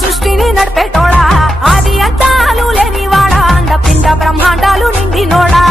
సృష్టిని నడిపేటోడా ఆది అంతాలు లేనివాడా అండపిండ బ్రహ్మాండాలు నిండినోడా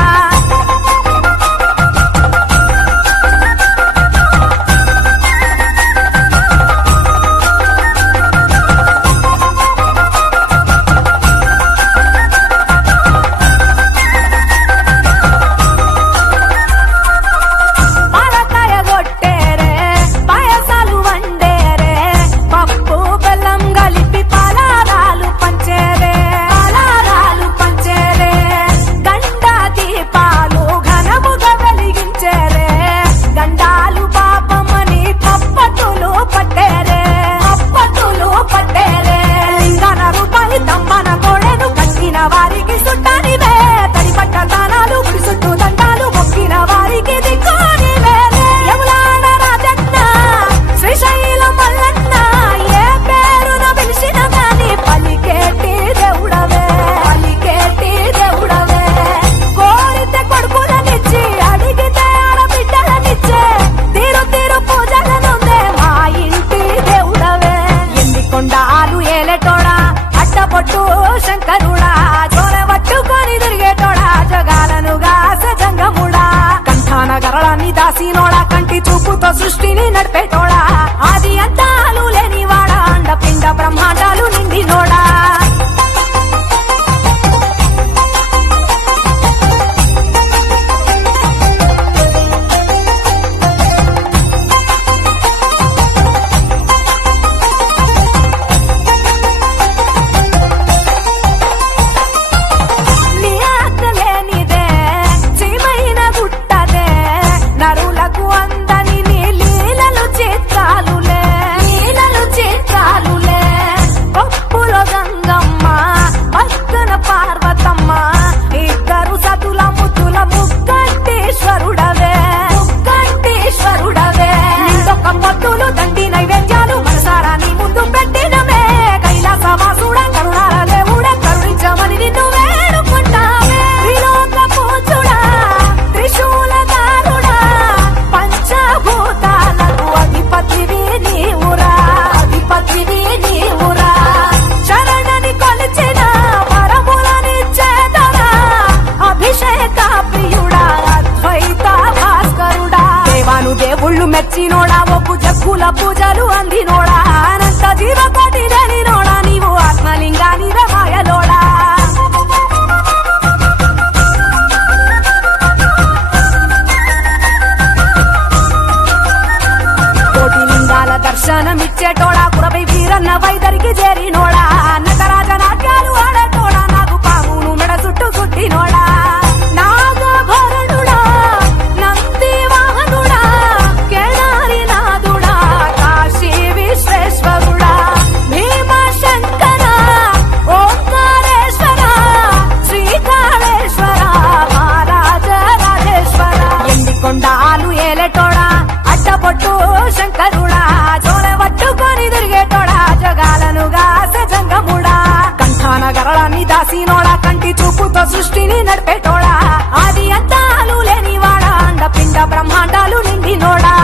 శంకరుడా జోరవట్టుకొని తిరిగేటోడా జగాలనుగా సజంగముడా కంఠాన గరళాన్ని దాసినోడా కంటి చూపుతో సృష్టిని నడిపేటోడా ఆది అంతాలు లేనివాడా అండపిండ బ్రహ్మాండాలు నిండినోడా మెచ్చినోడా ఒప్పు జక్కుల పూజలు అందినోడా అనంత జీవకోటి లేనినోడా నీవు ఆత్మలింగాని మాయలోడా కోటి లింగాల దర్శనమిచ్చేటోడా కురవై వీరన్న వైదరికి చేరినోడా నటరాజ నాట్యాలు ఆడేటోడా నాకు పామును మెడ చుట్టూ చుట్టినోడా శంకరుడా జోరవట్టుకొని తిరిగేటోడా జగాలనుగా సజంగముడా కంఠాన గరళాన్ని దాసినోడా కంటి చూపుతో సృష్టిని నడిపేటోడా ఆది అంతాలు లేనివాడా అండపిండ బ్రహ్మాండాలు నిండినోడా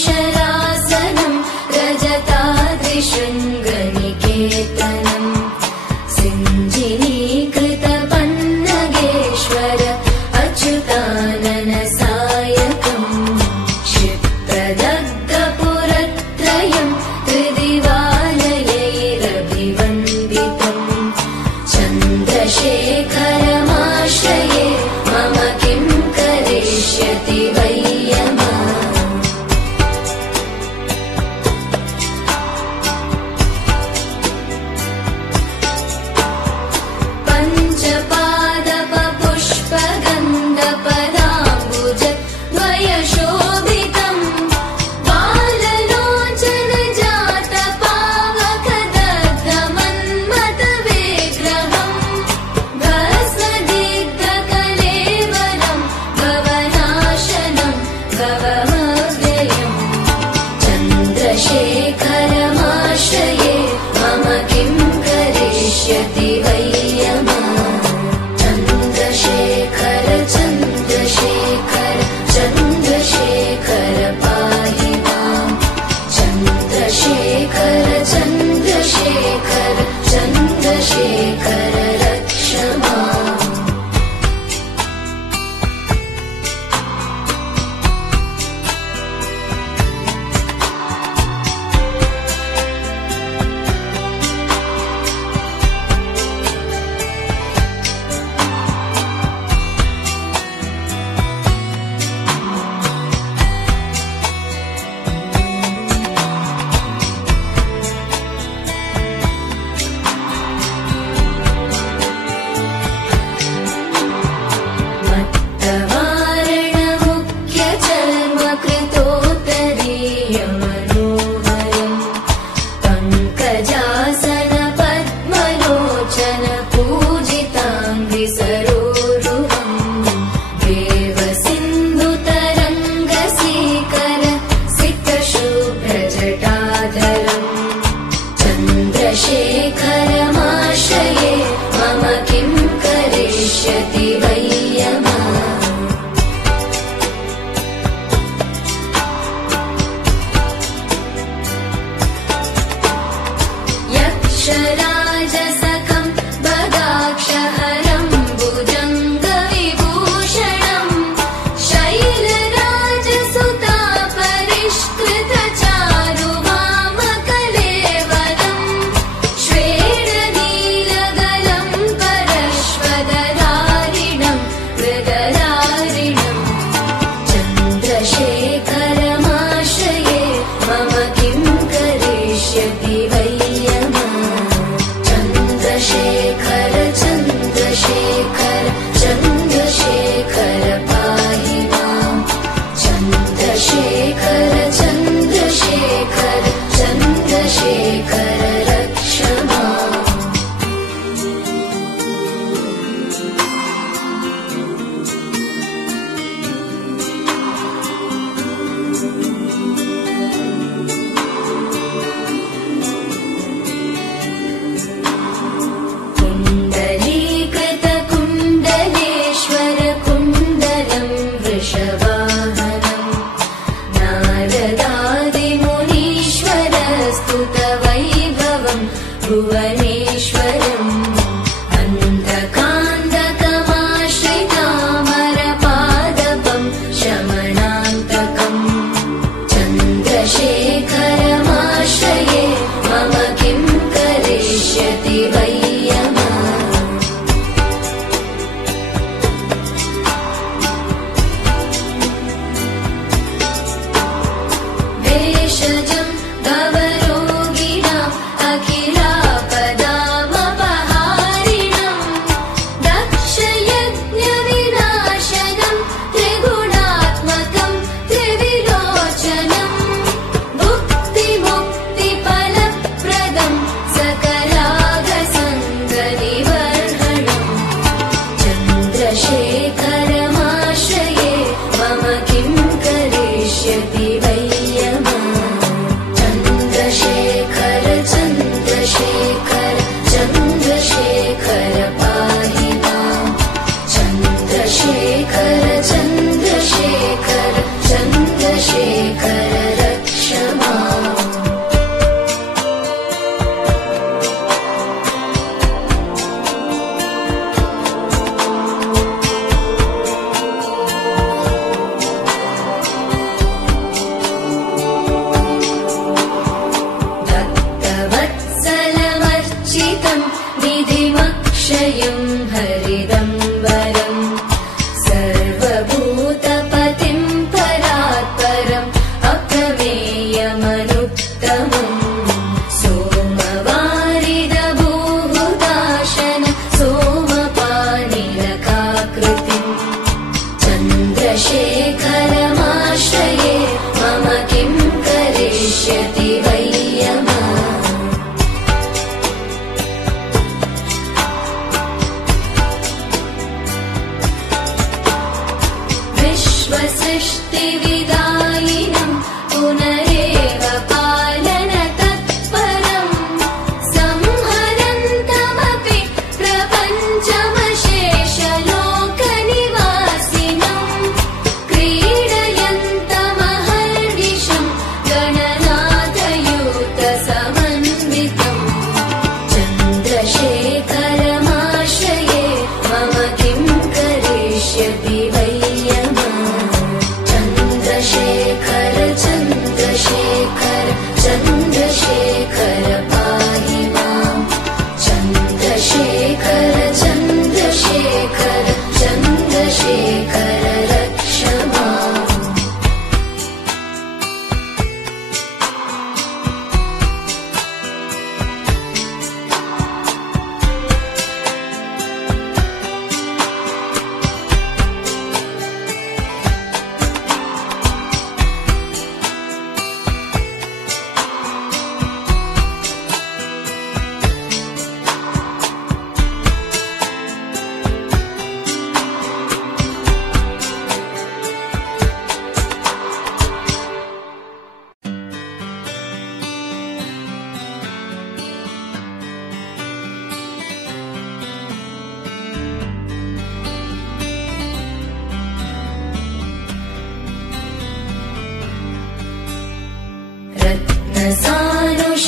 सानुशरासनं रजताद्रिशृङ्गनिकेतनं सिञ्जिनीकृतपन्नगेश्वर अच्युतानन सायकम् क्षिप्रदग्धपुरत्रयं त्रिदिवालयैरभिवन्दितम् चन्द्रशेखरमाश्रये मम किं करिष्यति वै भेषजं भवरोगिणां विरचितम् विधिमक्षयम् हरिदम्बरम् सर्वभूतपतिम् परात्परम् अप्रमेयमनुत्तमम् सोमवारिदभूहुताशन सोमपानिरकाकृतिम् चन्द्रशेखरमाश्रये मम किं करिष्यति वै यमः। विश्वसृष्टिविदायिनम् पुनरेव पालन तत्परम् संहरन्तमपि प्रपञ्चमशेषलोकनिवासिनम् क्रीडयन्तमहर्निशम् गणनाथयूतसमन्वितम् चन्द्रशेखरमाश्रये मम किं करिष्यति वै यमः। चन्द्रशेखर चन्द्रशेखर चन्द्रशेखर पाहि माम् चन्द्रशेखर चन्द्रशेखर चन्द्रशेखर रक्ष माम्।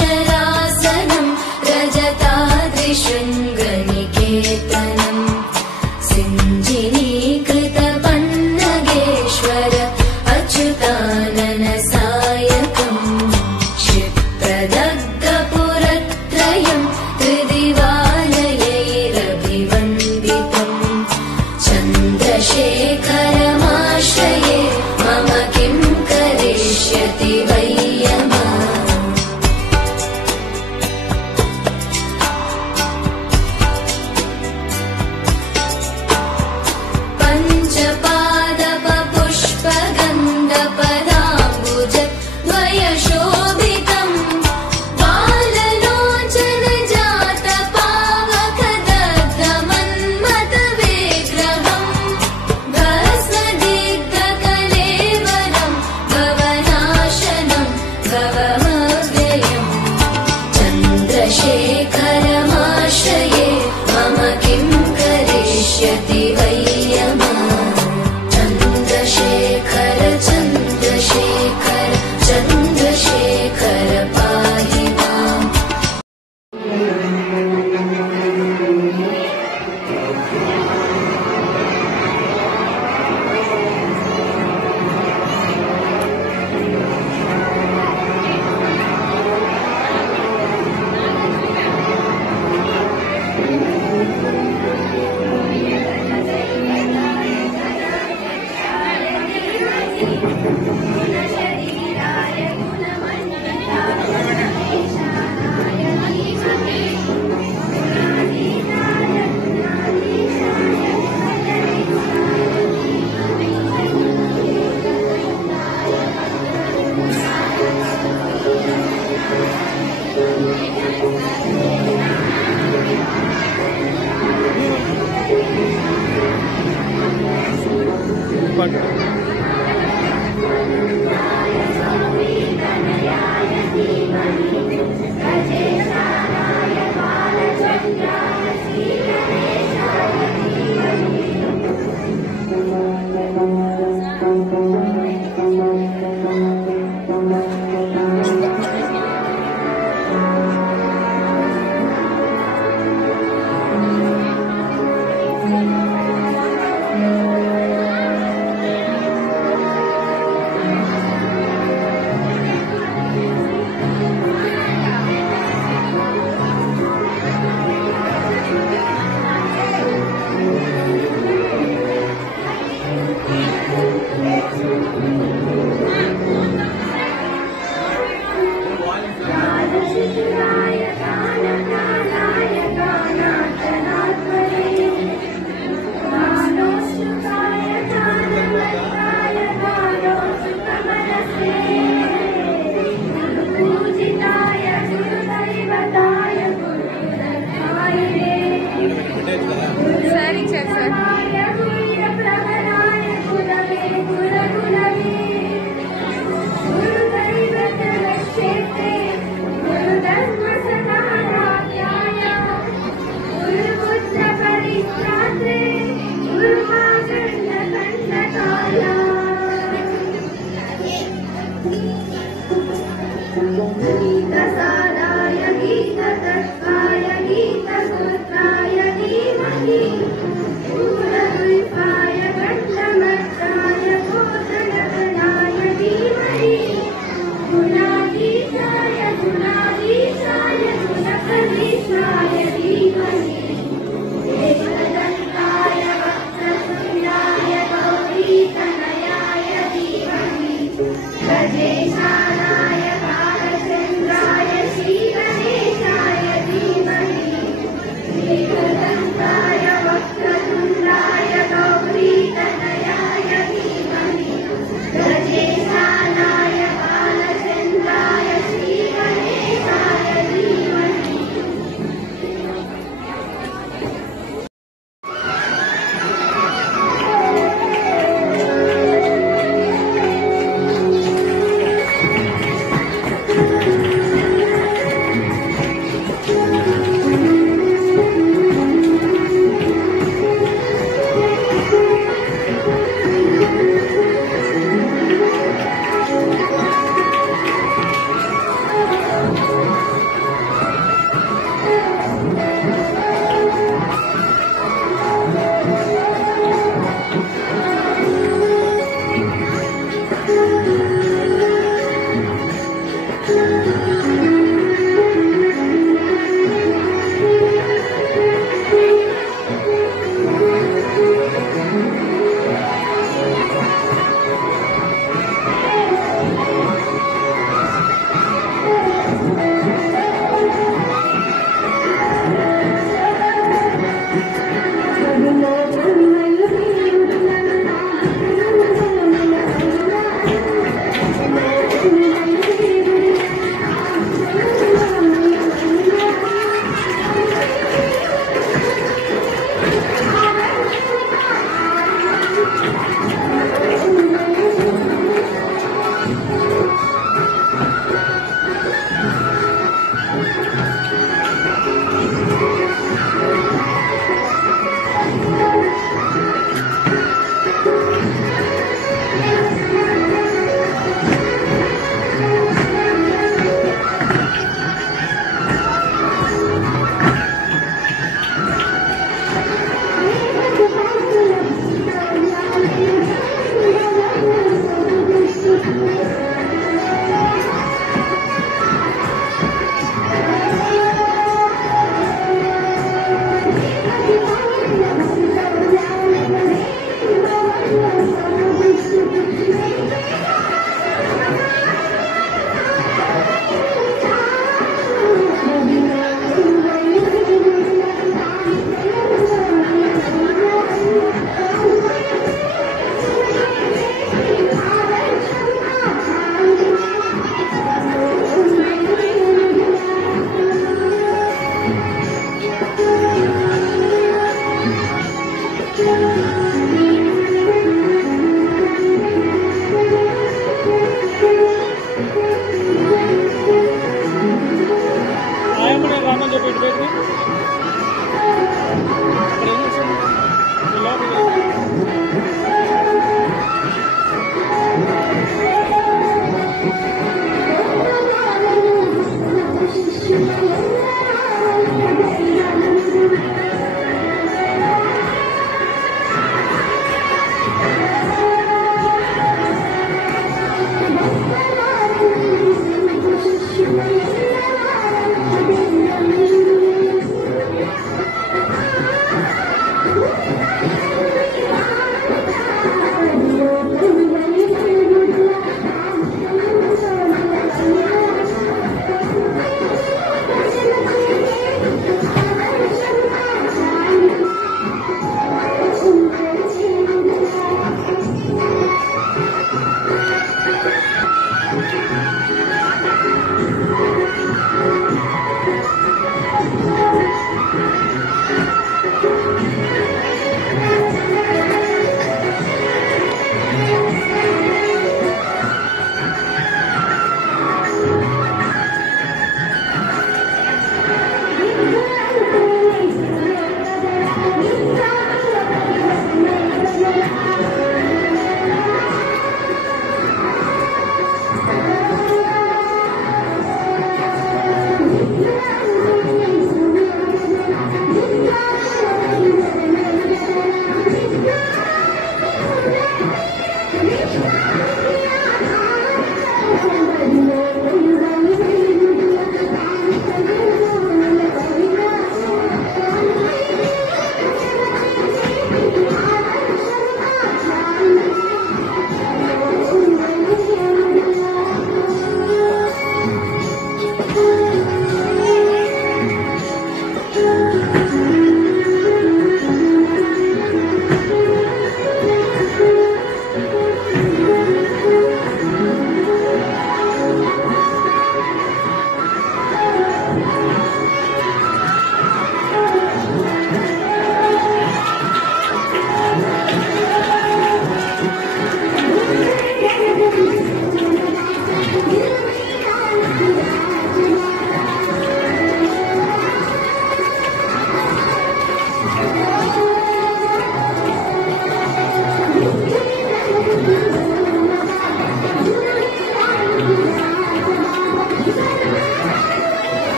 रत्नसानुशलासनम् रजताद्रिशृङ्गनिकेतनम् सिञ्जिनीकृतपन्नगेश्वर अच्युतानन सायकम् क्षिप्रदग्धपुरत्रयम् त्रिदिवालयैरभिवन्दितम् चन्द्रशेखरमाश्रये मम किं करिष्यति वै यमः।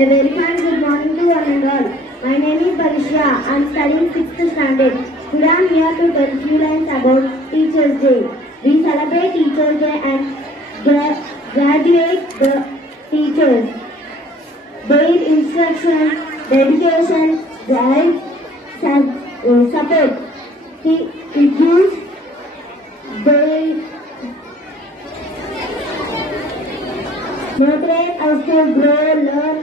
A very fine good morning to one and all. My name is Parishya. I am studying 6th standard. Today I am here to tell few lines about Teachers' Day. We celebrate Teachers' Day and graduate the teachers. Their instruction, dedication, drive, support. It gives their motivate us to grow, learn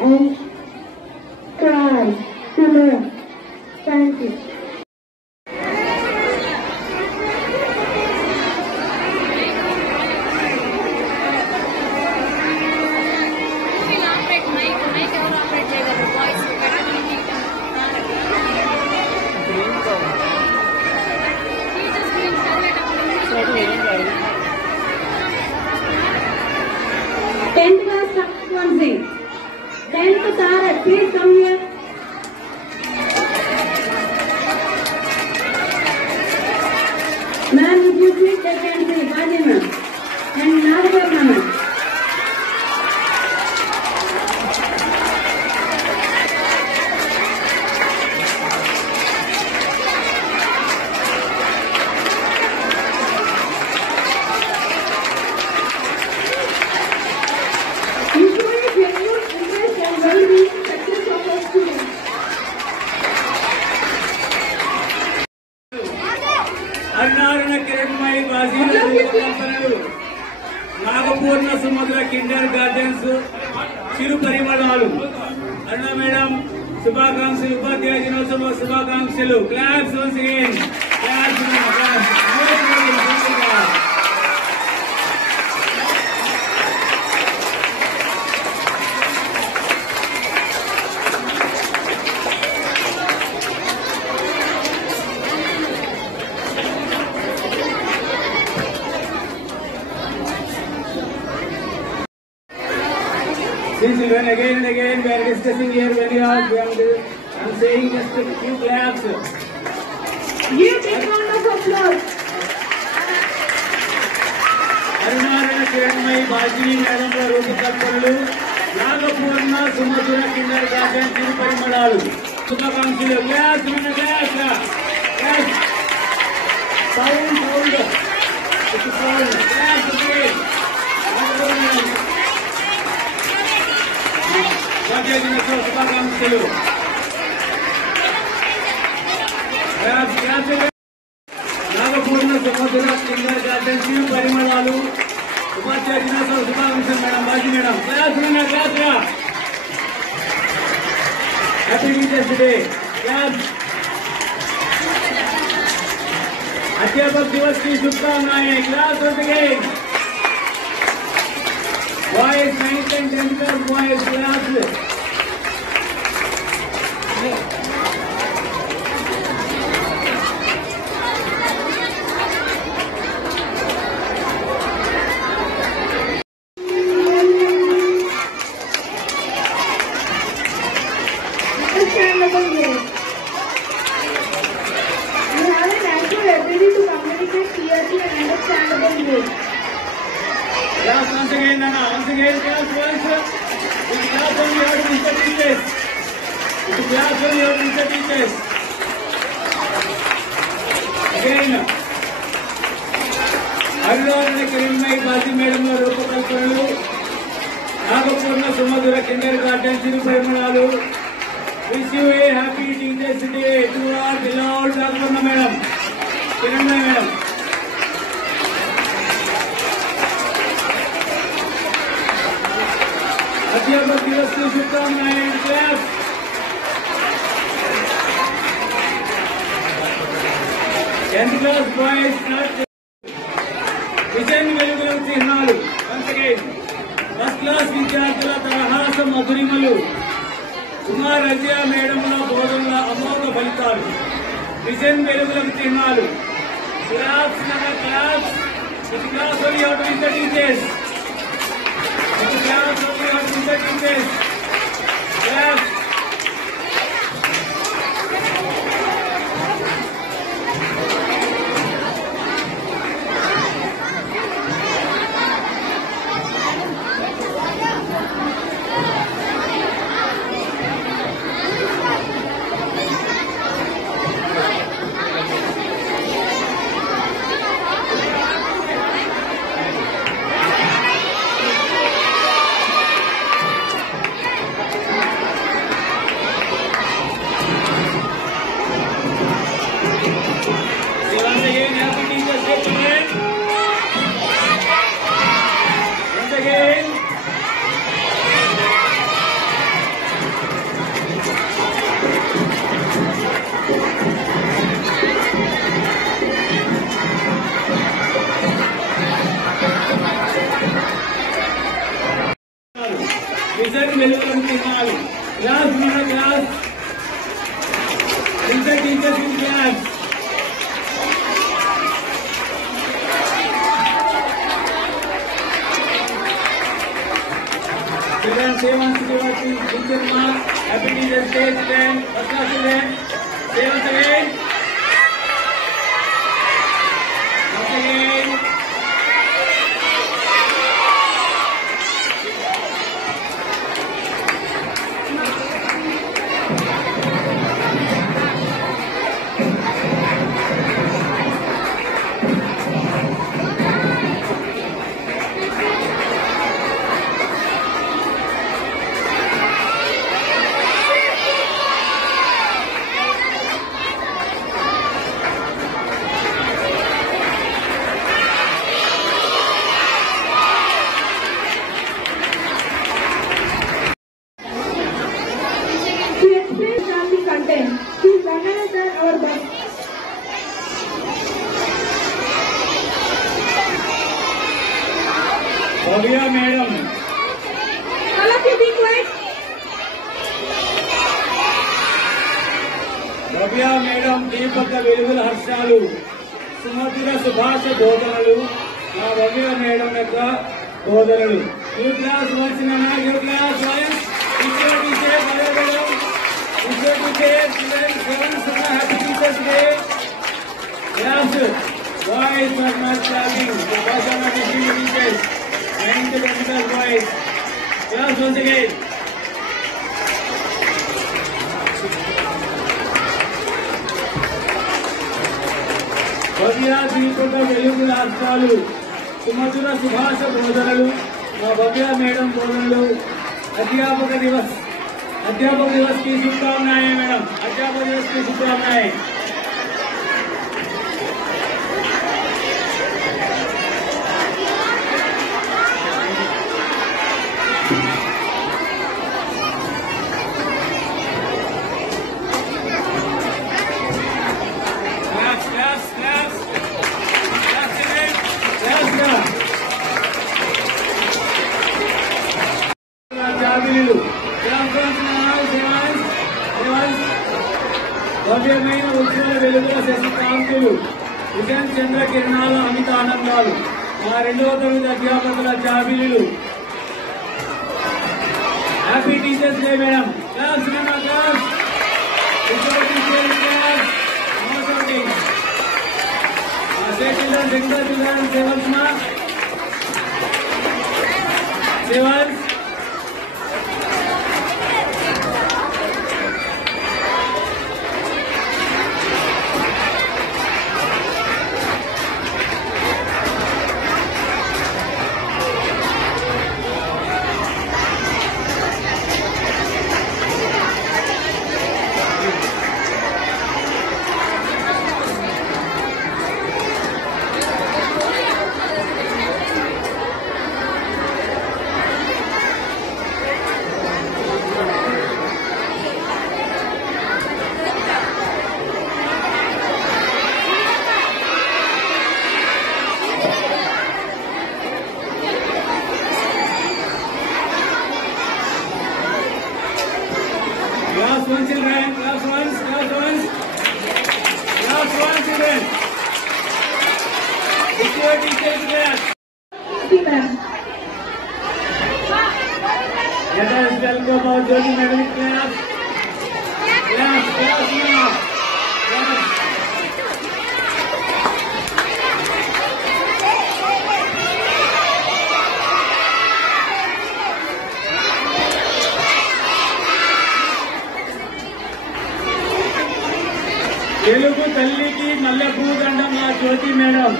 and try to learn. Thank you. Tenth class one thing. 10th Tarak, please come here. Ma'am, if you please take and say, Baji ma'am. And Nagapur ma'am. నాగపూర్ణ సుమధుర Kinder gardens చిరు పరిమళాలు అరుణ madam శుభాకాంక్షలు, ఉపాధ్యాయ దినోత్సవ శుభాకాంక్షలు. Claps once again. Since when again and again we are discussing here very hard, I am saying just a few claps. Give big round of applause. అరుణారణ Kiranmayi Baji madam రూపకల్పనలు నాగపూర్ణ సుమధుర kindergarten చిరు పరిమళాలు శుభాకాంక్షలు. Class class class sound sound sound class ఉపాధ్యాయ దినోత్సవ శుభాకాంక్షలు. నాగపూర్ణ సుమధుర కిండర్ గార్డెన్ చిరు పరిమళాలు ఉపాధ్యాయ దినోత్సవ శుభాకాంక్షలు madam Baji madam. Class class happy teachers day. Class अध्यापक दिवस की शुभकामनाएं. Class boys 9th and 10th class boys class. Class once again, Nana. Once again, class once. It's class only you have to Mr. Teachers. It's class only you have to Mr. Teachers. Again. అరుణారణ Kiranmayi Baji madam రూపకల్పనలు నాగపూర్ణ సుమధుర kindergarten చిరు పరిమళాలు. Wish you a happy teachers day to our beloved Nagapurna madam, Kiranmayi madam. अध्यापक दिवस की शुभकामनाएं. Class 10th class boys not విజయన్ వెలుగుల చిహ్నాలు. once again ఫస్ట్ క్లాస్ విద్యార్థుల తరహాస మధురిమలు కుమార్ రజియా మేడముల బోధనల అమోఘ ఫలితాలు. విజయన్ వెలుగుల చిహ్నాలు. క్లాస్ క్లాస్ ఇది class only out with the teachers. Class only on Mr. Teachers. Class. teachers in class. Children, say once to your teacher mark. Happy Teachers Day, children. First class children. Say once again. Once again. Bhavya Madam. All of you be quiet. Bhavya Madam, దీపక వెలుగుల హర్షాలు సుమధుర సుభాష బోధనలు మా భవ్య madam యొక్క బోధనలు. You class వచ్చిన you class voice teacher teacher Bhavya madam teacher teacher student friends happy teachers day. Class voice are not charging because of my teachers. Thank you, Mr. Boys. Class once again. Bhavya దీపక వెలుగుల హర్షాలు సుమధుర సుభాష బోధనలు మా భవ్య madam బోధనలు. అధ్యాపక దివస్ की शुभकामनाएं मैडम. अध्यापक दिवस की शुभकामनाएं. భవ్యమైన ఉజ్వల వెలుగుల శశికాంతులు విజన్ చంద్ర కిరణాల అమిత ఆనందాలు మా 2వ తరగతి అధ్యాపకుల జాబిలీలు. Happy teachers day madam. Class class sevens Class 1 children, class 1 children. It's your teacher's class. Let us welcome our Jyoti Madam class. Class now. Class. Telugu తల్లికి మల్లెపూదండ మా జ్యోతి మేడం.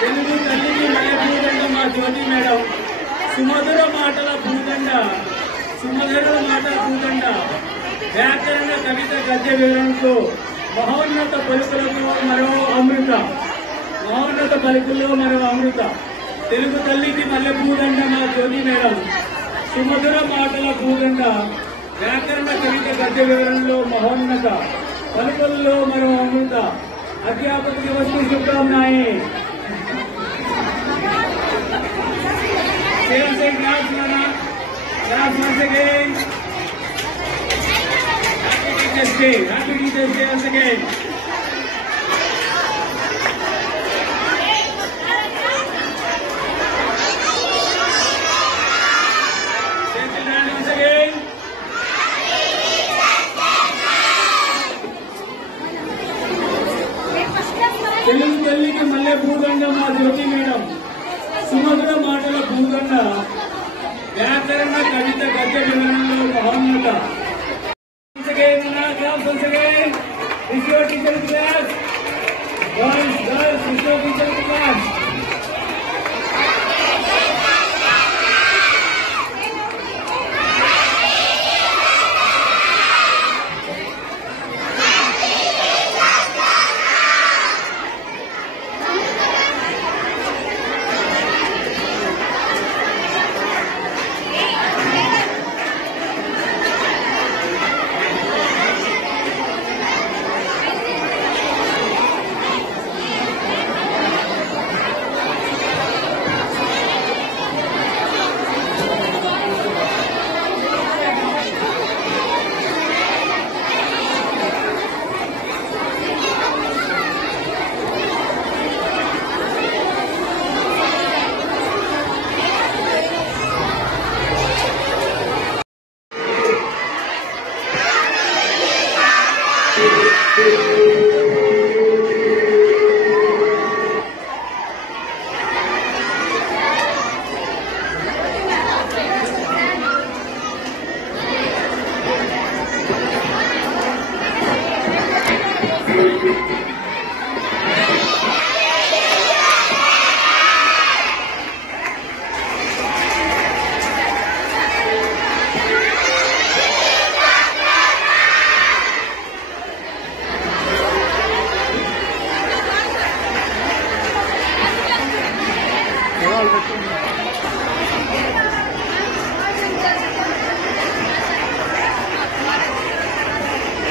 తెలుగు తల్లికి మల్లెపూదండ మా జ్యోతి మేడం. సుమధుర మాటల పూదండ వ్యాకరణ కవిత గద్య వివరణతో మహోన్నత పలుకులలో మరో అమృత. తెలుగు తల్లికి మల్లెపూదండ మా జ్యోతి మేడం. సుమధుర మాటల పూదండ వ్యాకరణ కవిత గద్య వివరణలో మహోన్నత పలుకుల్లో మరో అమృత. అధ్యాపక దివస్ की शुभकामनाएं. Class once again. Happy Teachers Day. Happy Teachers Day once again. Gentle hand once again. Telugu తల్లికి మల్లె పూదండ మా జ్యోతి మేడం సుమధుర మాటల పూదండ వ్యాకరణ కవిత గద్య వివరణలో మహోన్నత. Once again, class once again. Is your teacher class? Boys, girls, is your teacher class?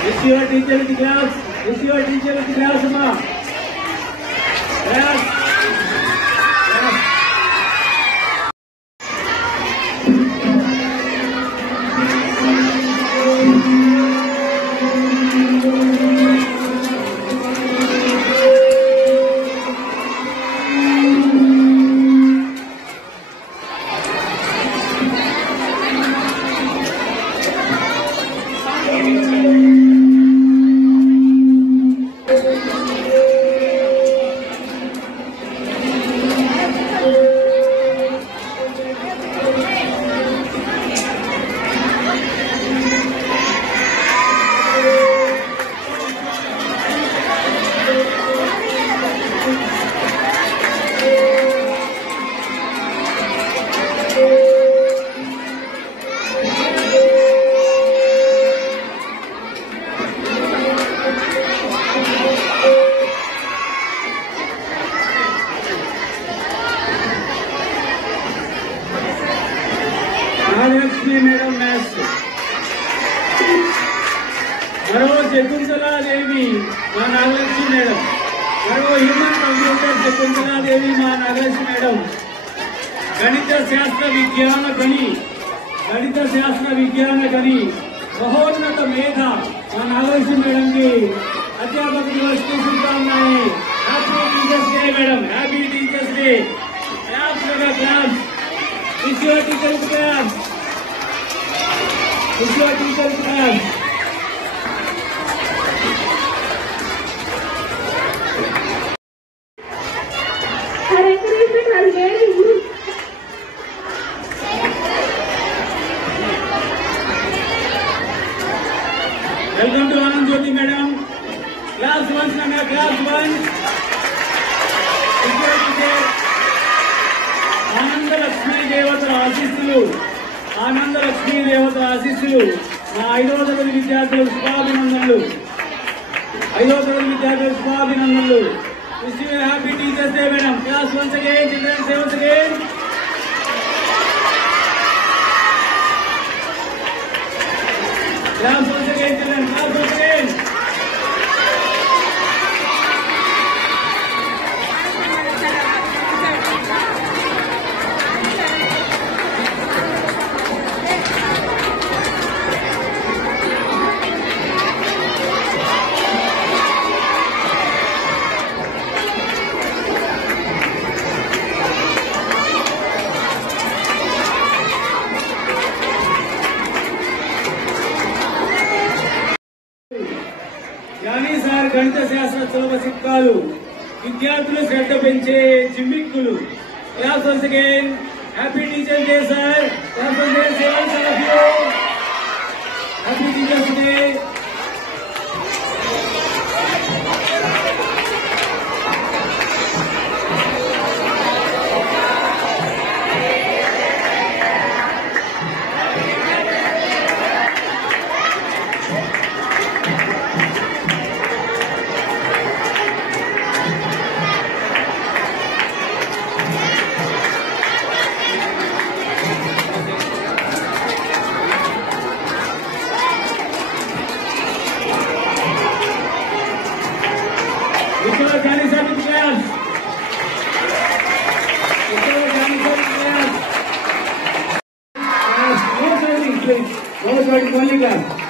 Is your teacher in class? Is your teacher in class, ma? Yes. Yes. Mahalakshmi Madam Master. Maro Shakuntala Devi, Ma Mahalakshmi Madam. Maro Human Computer Shakuntala Devi, Ma Mahalakshmi Madam. Ganita Shastra Vigyana Gani, Ganita Shastra Vigyana Gani, Mahonnata Medha, Ma Mahalakshmi Madam ki Adhyapak Divas ki Shubhamnaएं. Happy Teachers Day Madam, Happy Teachers Day. Claps for the class. Is your teacher's class? Is your teacher's class? Hare Krishna, Hare Krishna. Welcome to Anand Jyoti Madam. Class 1, Sangha, class 1. Is your teacher? ఆనంద లక్ష్మీ దేవతల ఆశీస్సులు, ఆనంద లక్ష్మీ దేవతల ఆశీస్సులు మా 5వ తరగతి విద్యార్థులు శుభాభినందనలు, 5వ తరగతి విద్యార్థులు శుభాభినందనలు. Wish you a happy Teachers Day, madam. Class once again, children, say once again. Class once again, children, class once again. Gnani sir గణిత శాస్త్ర సులభ చిట్కాలు, విద్యార్థులు శ్రద్ధ పెంచే జిమ్మిక్కులు. Class once again. Happy teachers day sir. Class once again. Seven sir of you. Happy teachers day.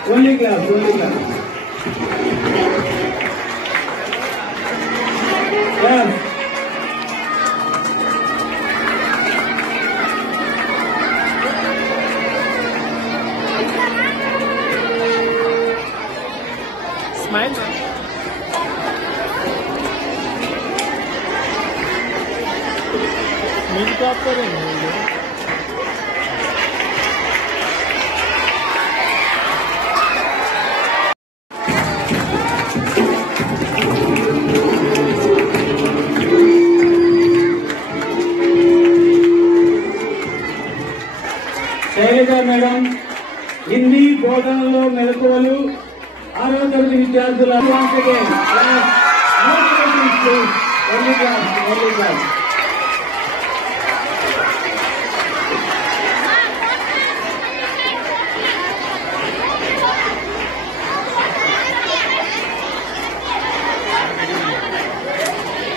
Only class. Class. Smile. मेरी तो आप करेंगे శైలజ మేడం హిందీ బోధనలో మెలకువలు 6వ తరగతి విద్యార్థుల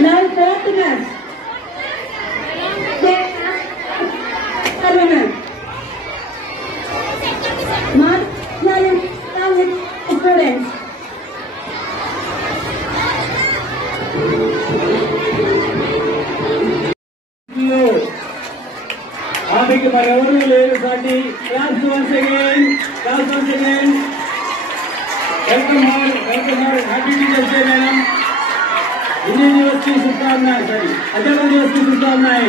Now fourth class. Students. ఆమెకి మరెవరూ లేరు సాటి. Class once again. Welcome happy teachers day madam. Indian दिवस की शुभकामनाएं. सॉरी, अध्यापक दिवस की शुभकामनाएं.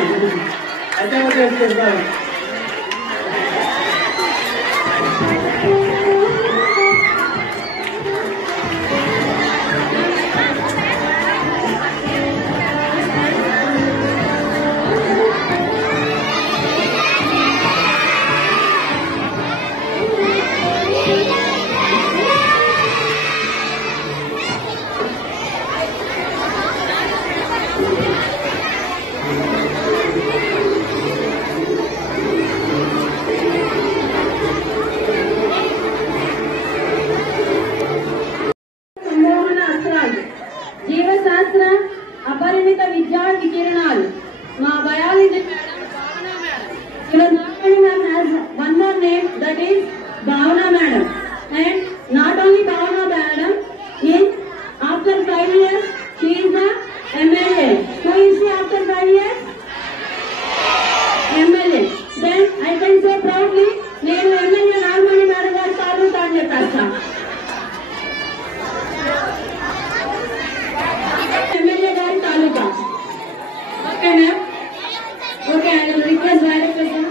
अध्यापक दिवस की शुभकामनाएं. జీవశాస్త్ర అపరిమిత విద్యా వికిరణాలు. మా biology madam has one more name, that is Bhavana madam. And not only Bhavana madam, after 5 years she is the MLA. Who is she after 5 years? MLA. Then I can say proudly, నేను MLA Nagamani madam గారి తాలూకా అని చెప్పేస్తా. MLA గారి తాలూకా. Okay ma'am. Okay, I will request director sir.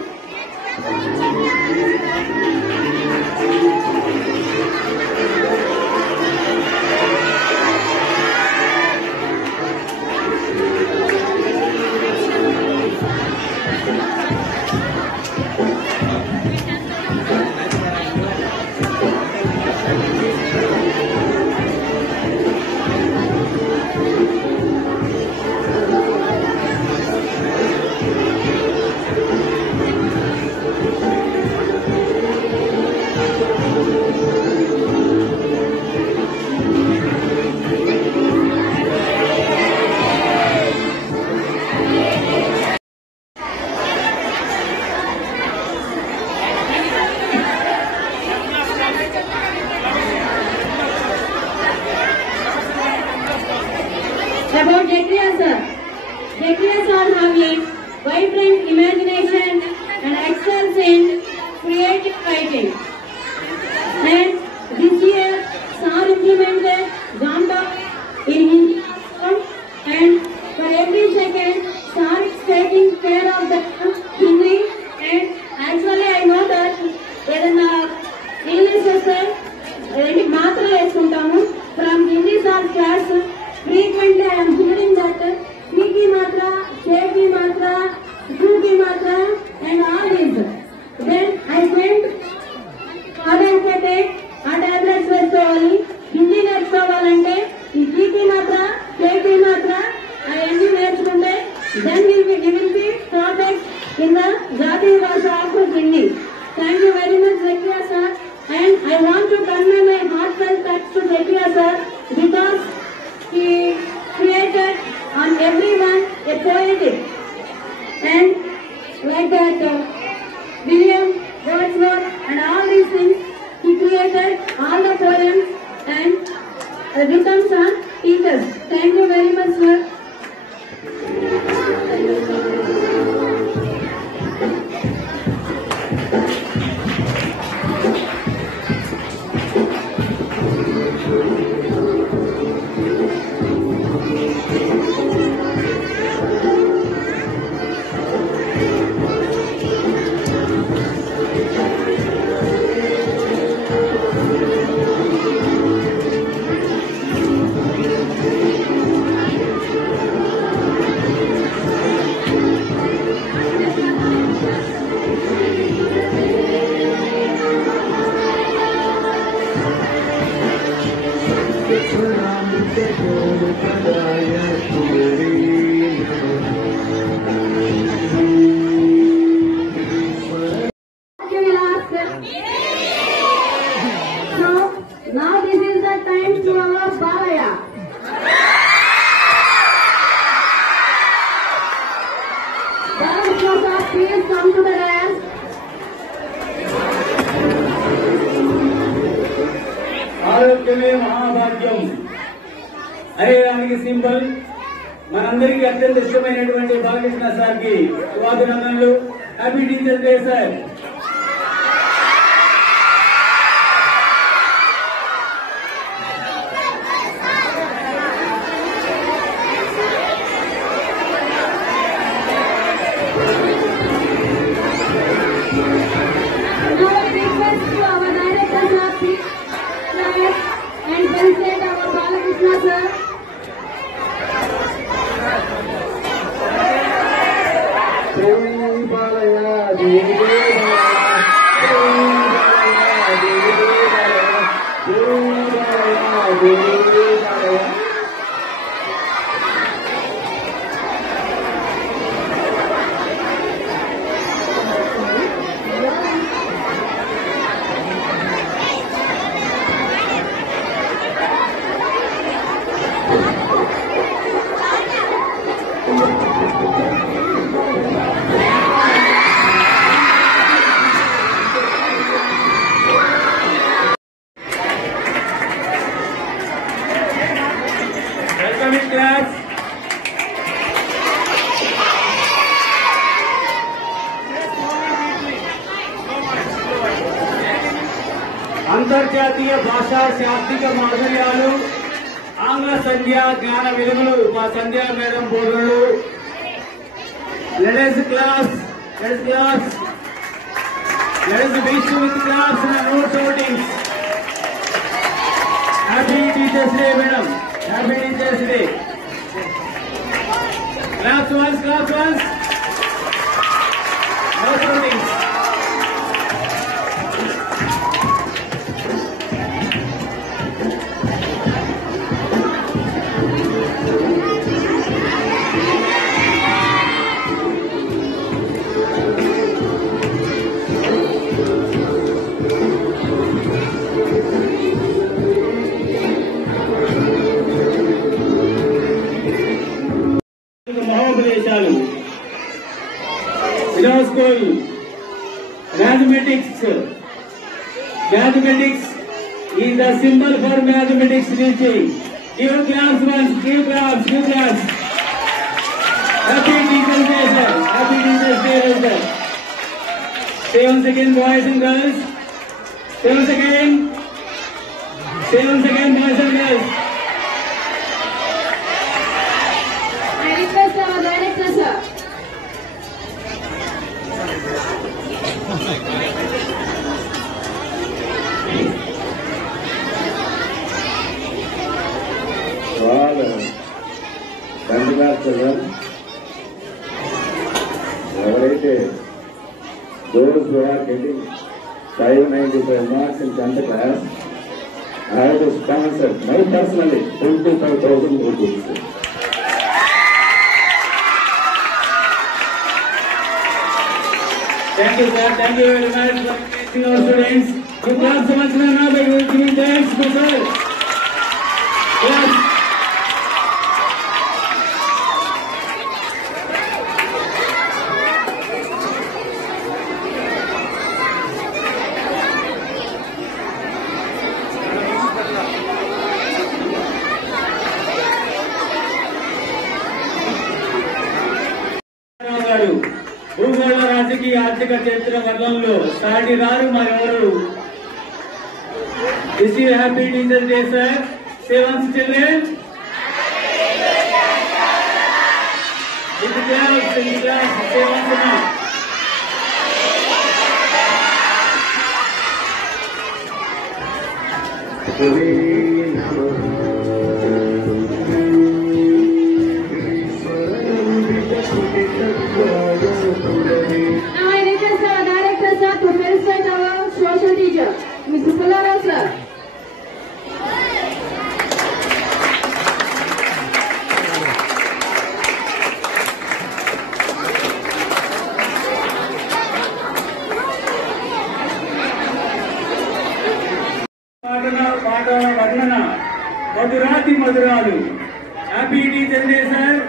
About Jekriya sir. Jekriya sir having vibrant imagination and excels in creative writing. And this year, sir implemented sir because he created on everyone a poet and like that William Wordsworth and all these things he created all the poems and rhythms on teachers. Thank you very much, sir. Now this is the time to our Balaya. Balaya, please come to the dance. ఆరోగ్యమే మహాభాగ్యం అనే దానికి symbol మనందరికీ అత్యంత ఇష్టమైనటువంటి బాలకృష్ణ సార్కి అభినందనలు. Happy teachers day sir. And felicitate our Balakrishna sir. Welcome in class. అంతర్జాతీయ భాషా శాస్త్రిక మాధుర్యాలు ఆంగ్ల సంధ్యా జ్ఞాన విలువలు మా సంధ్యా మేడం బోధనలు. Let us wish with claps and note outings. Happy Teachers Day, madam. Happy Teachers Day. Claps once. Note outings. మహోపదేశాలు Middle School mathematics is the symbol for mathematics teaching. Give claps once, give claps. Happy Teachers Day, sir. Happy Teachers Day, sir. Say once again, boys and girls. Say once again, boys and girls. I request our director sir. ఎవరైతే those who are getting 595 marks in 10th class, I have to sponsor my personally 25,000 rupees. Thank you, sir. Thank you very much for teaching our students. You clap so much now by giving thanks to sir. ఇప్పటికీ ఆర్థిక చరిత్ర వర్గంలో సాటి రారు మరెవరు. Is you happy Teachers Day, sir? Say once, children. With the class, say once more. Now I request our director sir to felicitate our social teacher, Mr. Pullara sir. పాటల వర్ణన మధురాతి మధురాలు. Happy teacher day sir.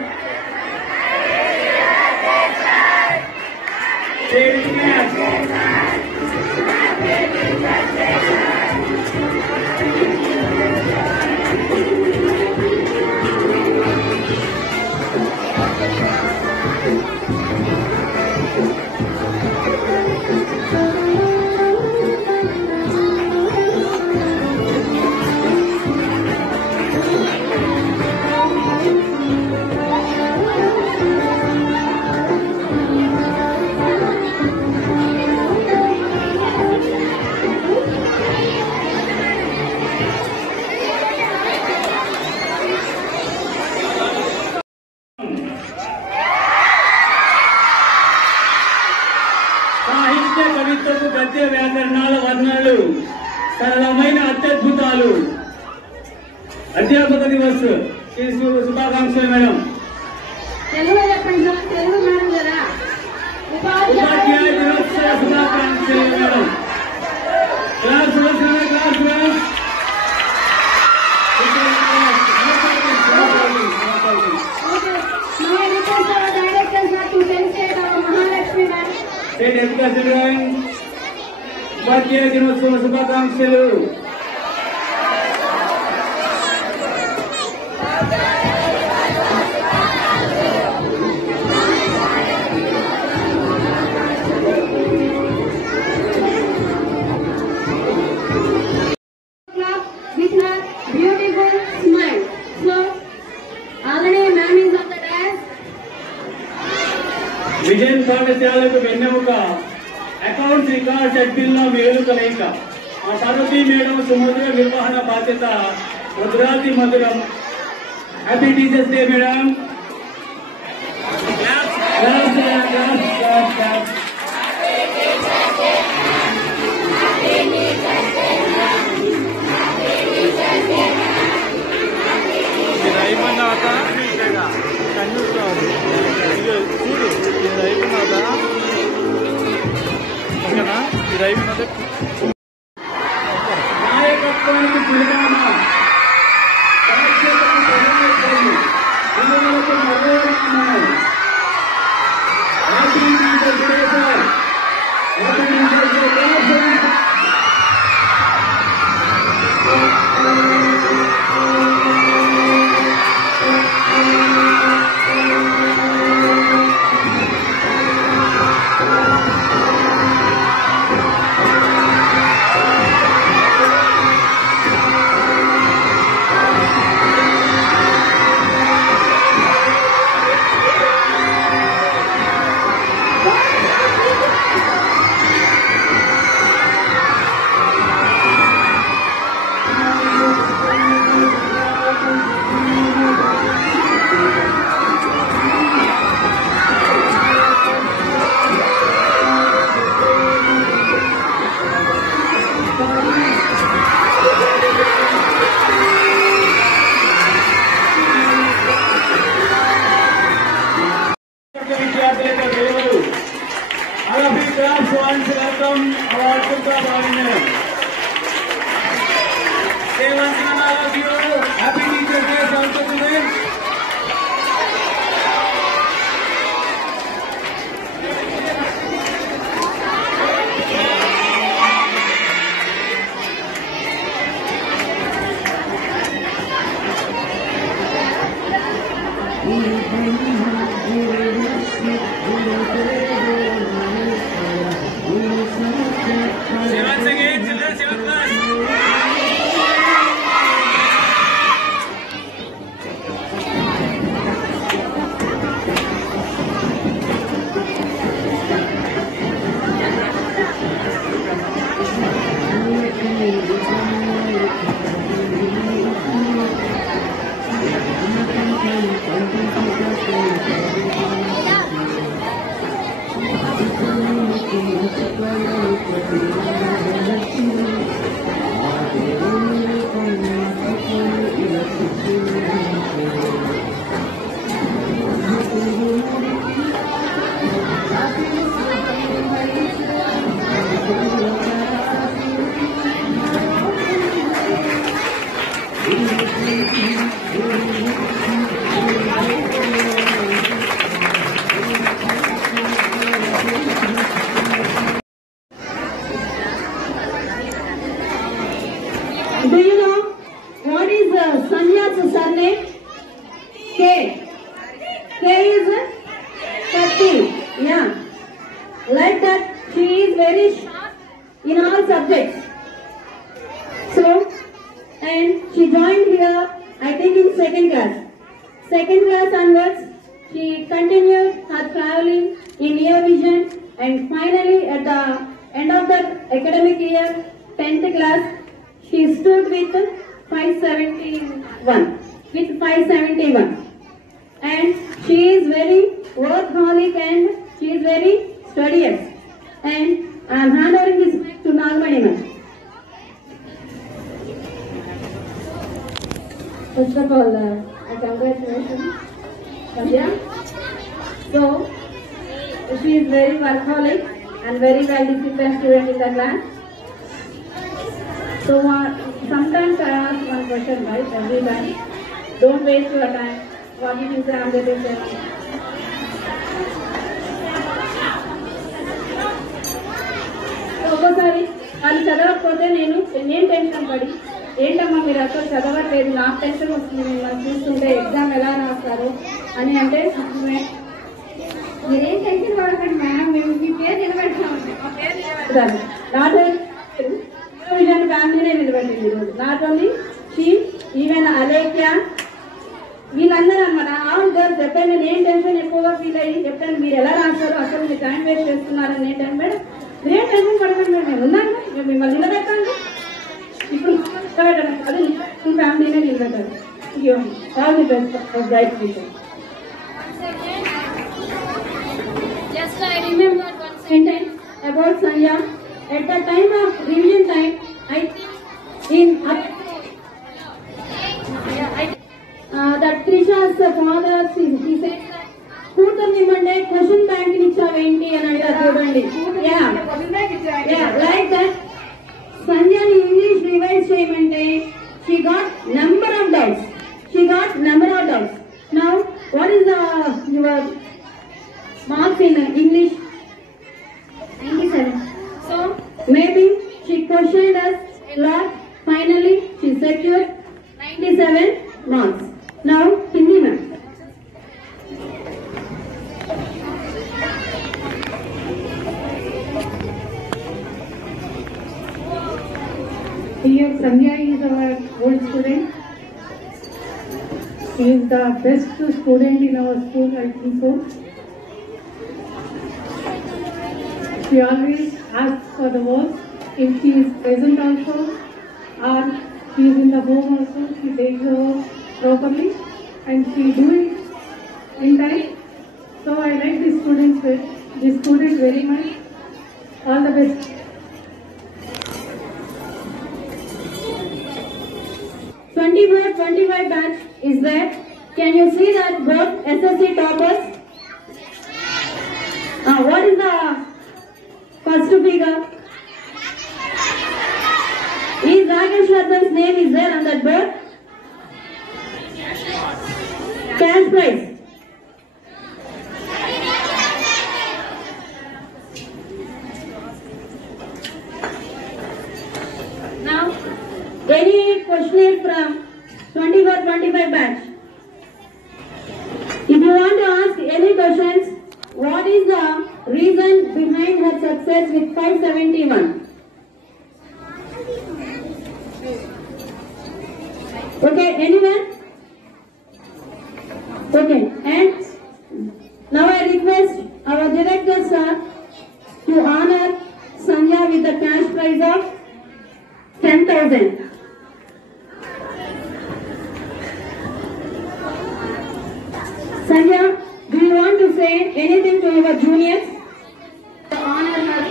సాహిత్య కవిత్వపు గద్య వ్యాకరణాల వర్ణనలు సరళమైన అత్యద్భుతాలు. అధ్యాపక దివస్ శుభాకాంక్షలు మేడం. తెలుగులో చెప్పండి సార్, తెలుగు మేడం కదా. ఉపాధ్యాయ దినోత్సవ శుభాకాంక్షలు madam. Class class Now I request our director sir to felicitate our Mahalakshmi ma'am. State education drawing ఉపాధ్యాయ దినోత్సవ శుభాకాంక్షలు. With her beautiful smile. So, already ma'am is on the desk. Vijayan పాఠశాలకు వెన్నెముక accounts record షెడ్యూల్లో మేలు కలయిక. ఆ పార్వతీ మేడం సుమధుర నిర్వహణ బాధ్యత మధురాతి మధురం. Happy teachers day madam. ఇది అయిపోయినాక కన్యూస్ రావాలి. ఇదిగో చూడు, ఇది అయిపోయినాక ఓకేనా, ఇది అయిపోయినాక నాయకత్వానికి చిరునామా, బాధ్యతకు ప్రధానోత్సవం, విలువలకు మరోనామం. Happy teachers day sir. Happy teachers day sir. విద్యార్థులకు విలువలు అరబీ క్లాస్ వన్ శాతం అవార్డుగా భావించారు. హ్యాపీ టీచర్స్ డే సంస్కృతి. Do you know what is Sanya's surname? K. K is Katti. Yeah. Like that, she is very sharp in all subjects. So, and she joined here, I think in second class. Second class onwards, she continued her traveling in near vision, and finally at the end of the academic year, 10th class, she stood with 571. And she is very workaholic and she is very studious. And I am handing this back to Nagmani ma'am. First of all, I congratulate Sandhya. So, she is very workaholic and very well disciplined student in the class. So, sometimes I ask one question, right, every time. Don't waste your time. What is exam that is there? ఒక్కోసారి వాళ్ళు చదవకపోతే నేను tension పడి ఏంటమ్మా మీరు అసలు చదవట్లేదు, నాకు టెన్షన్ వస్తుంది మిమ్మల్ని చూస్తుంటే ఎగ్జామ్ ఎలా రాస్తారు అని అంటే మీరేం టెన్షన్ పడకండి మేడం, మేము మీ పేరు నిలబెడతామండి. మా పేరు నిలబెడతాను. నాట్ విజన్ ఫ్యామిలీనే నిలబెట్టింది ఈరోజు. Not only she, even Alekhya, వీళ్ళందరూ అనమాట. ఆల్ గర్ల్స్ చెప్పాను నేను ఏం టెన్షన్ ఎక్కువగా ఫీల్ అయ్యి చెప్పాను మీరు ఎలా రాస్తారు, అసలు మీరు టైం వేస్ట్ చేస్తున్నారని నేను టెన్షన్ మీరేం టెన్షన్ పడకండి, మేము ఉన్నాను, మేము మిమ్మల్ని నిలబెట్టాలి. ఇప్పుడు అది ఫ్యామిలీనే నిలబెట్టాలి. All the best for bright future. Just I remember one sentence about Sanya. At the time of revision time, I think that Trisha's father, he said, కూతుర్ని మండే క్వశ్చన్ బ్యాంక్ ఇచ్చావేంటి అని అడిగారు చూడండి. లైక్ దట్ సంధ్యని ఇంగ్లీష్ రివైజ్ చేయమంటే she got number of doubts. Now, what is your marks in English? 97. So, maybe she questioned us a lot. Finally, she secured 97 marks. Now, Hindi ma'am. Here, Sanya is our old student. She is the best student in our school, I think so. She always asks for the work. If she is present also, or she is in the home also, she takes the work properly and she do it in time. So I like this student very much. All the best. '25 batch is there. Can you see that both SSC toppers? What is the first figure? Is Rakesh Rathan's name is there on that board? Cash prize. Now, any questionnaire from 24-25 batch? If you want to ask any questions, what is the reason behind her success with 571? Okay, anyone? Okay, and now I request our director sir to honor Sanya with the cash prize of 10,000. Sanya, do you want to say anything to your juniors? To honor her.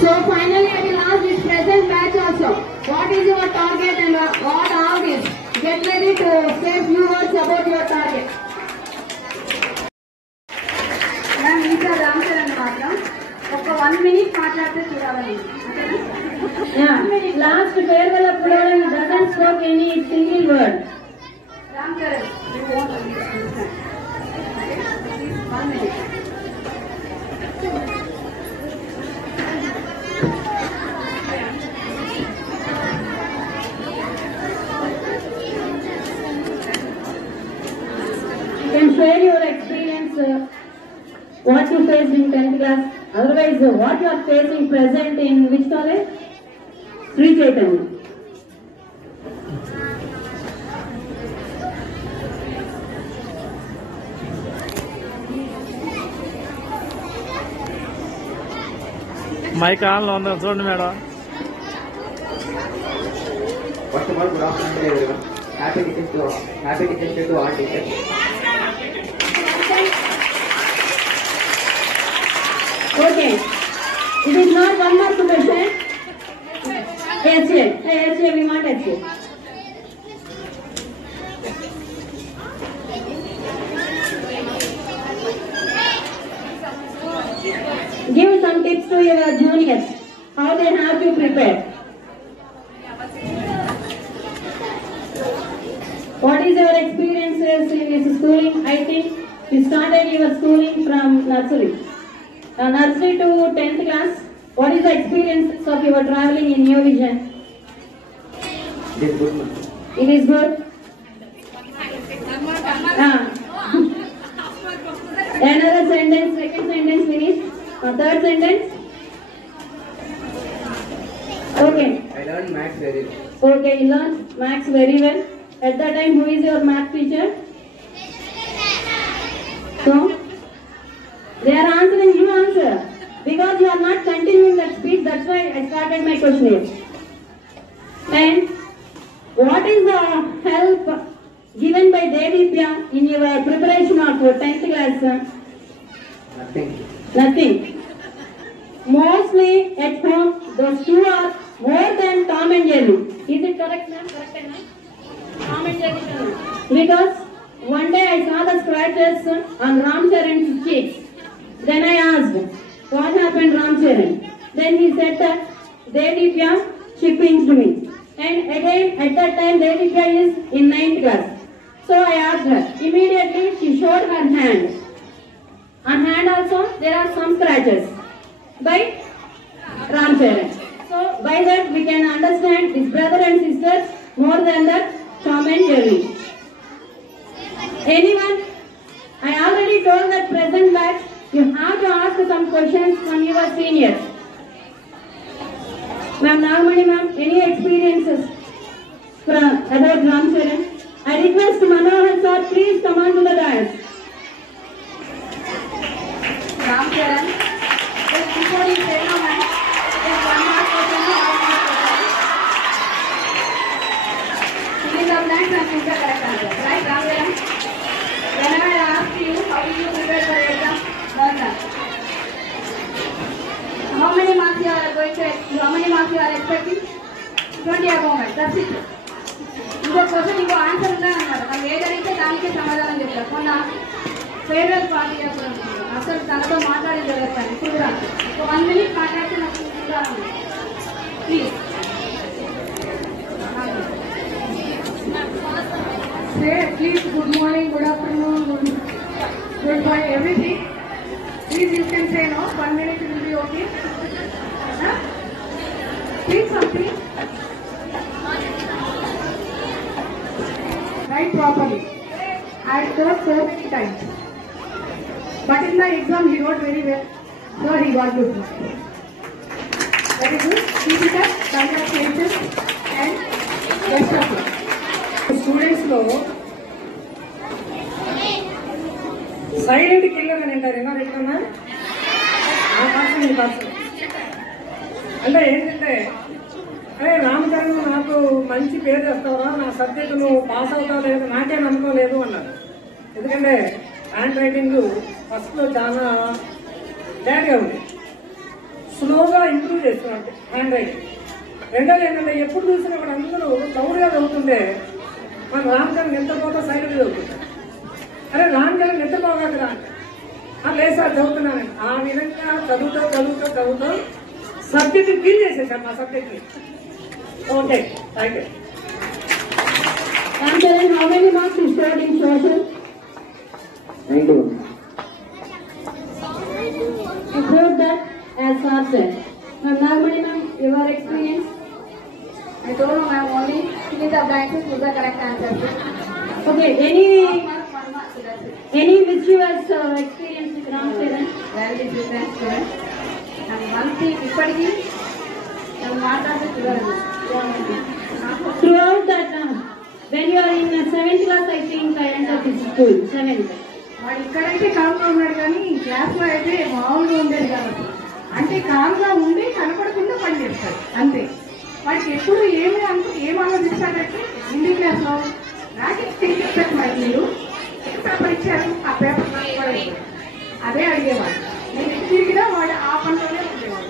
So finally I will ask this present batch also. What is your target and what all this? Get ready to say few words about your target. Ma'am, ఈసారి answer అన్నమాట. ఒక 1 minute మాట్లాడితే చూడాలి. Yeah. Last farewell of Pudaran doesn't spoke any single word. Ram Charan, you won't understand. 1 minute. You can share your experience, what you faced in 10th class. Otherwise, what you are facing present in which college? Sri Chaitanya. Mic ఆన్లో ఉందా చూడండి మేడం. First of all, good afternoon to everyone. Happy teachers to all teachers. Okay. It is not one mark question. HA. Hey, HA, we want HA. Give some tips to your juniors. How they have to prepare. What is your experiences in this schooling? I think you started your schooling from nursery. Nursery to 10th class. What is the experience of your traveling in New Vision? It is good. It is good. Another sentence, second sentence finished. Third sentence. Okay. I learned maths very well. Okay, you learned maths very well. At that time, who is your math teacher? So, they are answering, you answer. Because you are not continuing that speech, that's why I started my questionnaire. And what is the help given by Devipya in your preparation of 10th class? Nothing. Nothing. Mostly at home, those two are more than Tom and Jerry. Is it correct, ma'am? Correct, ma'am? Tom and Jerry. Because one day I saw the scratches on Ram Charan's cheeks. Then I asked, what happened, Ram Charan? Then he said that Devipya, she pinched me. And again, at that time, Devipya is in 9th class. So I asked her. Immediately, she showed her hand. On hand also, there are some scratches by Ram Charan. So by that, we can understand his brother and sisters more than that Tom and Jerry. Anyone? I already told that present batch, you have to ask some questions from your seniors. Ma'am Nagmani ma'am, any experiences about Ram Charan? I request Manohar sir, please come on to the dais. Ram Charan, just before you say no, man, just one more question, Fill in the blanks and choose the correct answer. Right, Ram Charan? Whenever I ask you, how did you prepare for exam? Learn that. How many marks you are going to, how many marks you are expecting? 20 above, man. That's it. ఇంకో question ఇంకో answer ఉందన్నమాట. మనం ఏదైతే దానికే సమాధానం చెప్తారు. మొన్న farewell party అప్పుడు అసలు తనతో మాట్లాడి జరుగుతాను. ఇప్పుడు కూడా 1 minute మాట్లాడితే నాకు please please good morning, good afternoon, good bye everything. Please you can say no. 1 minute will be okay. Please something write properly. I wrote so many times, but in the exam he wrote very well, so he got good marks. Very good. Keep it up. Congratulations and best of luck. Students లో silent killer అని అంటారు. ఏమన్నా ఎట్లన్నా ఆ person ఈ person అంటే ఏంటంటే, అరే రామ్ చరణ్ నాకు మంచి పేరు తెస్తావరా, నా సబ్జెక్టు నువ్వు పాస్ అవుతావు లేదు నాకే నమ్మకం లేదు అన్నారు. ఎందుకంటే హ్యాండ్ రైటింగ్ ఫస్ట్ లో చాలా బ్యాడ్గా ఉంది, స్లోగా ఇంప్రూవ్ చేస్తున్నాడు హ్యాండ్ రైటింగ్. రెండోది ఏంటంటే, ఎప్పుడు చూసినా కూడా అందరూ లౌడ్గా చదువుతుంటే మన రామ్ చరణ్ ఎంత పోతా సైలెంట్గా చదువుతుంది. అరే రామ్ చరణ్ ఎంత బాగా లేదు సార్ చదువుతున్నాను. ఆ విధంగా చదువుతూ సబ్జెక్ట్ ఫీల్ చేసేసారు మా సబ్జెక్ట్ ని. Okay, thank you. And then how many marks you scored in social? 91. You proved that as sir said. Now Nagmani ma'am, your experience? I don't know, ma'am. Only fill in the blanks with the correct answers. Okay, any mischievous experience with Ram Charan? Very different student. And one thing, ippadi, and matladu Throughout that, when you are in 7th class, I think I entered this school, 7th. వాడు ఇక్కడైతే కామ్గా ఉన్నాడు కానీ class లో అయితే మామూలుగా ఉండేది కాబట్టి అంటే కామ్గా ఉండి కనపడకుండా పని చేస్తాడు అంతే. వాడికి ఎప్పుడు ఏమి ఆలోచిస్తాడంటే హిందీ క్లాస్ లో నాకు టీచర్ మీరు ఏ పేపర్ ఇచ్చారు ఆ పేపర్ అదే అడిగేవాడు. నేను ఎటు తిరిగినా వాడు ఆ పనిలోనే ఉండేవాడు.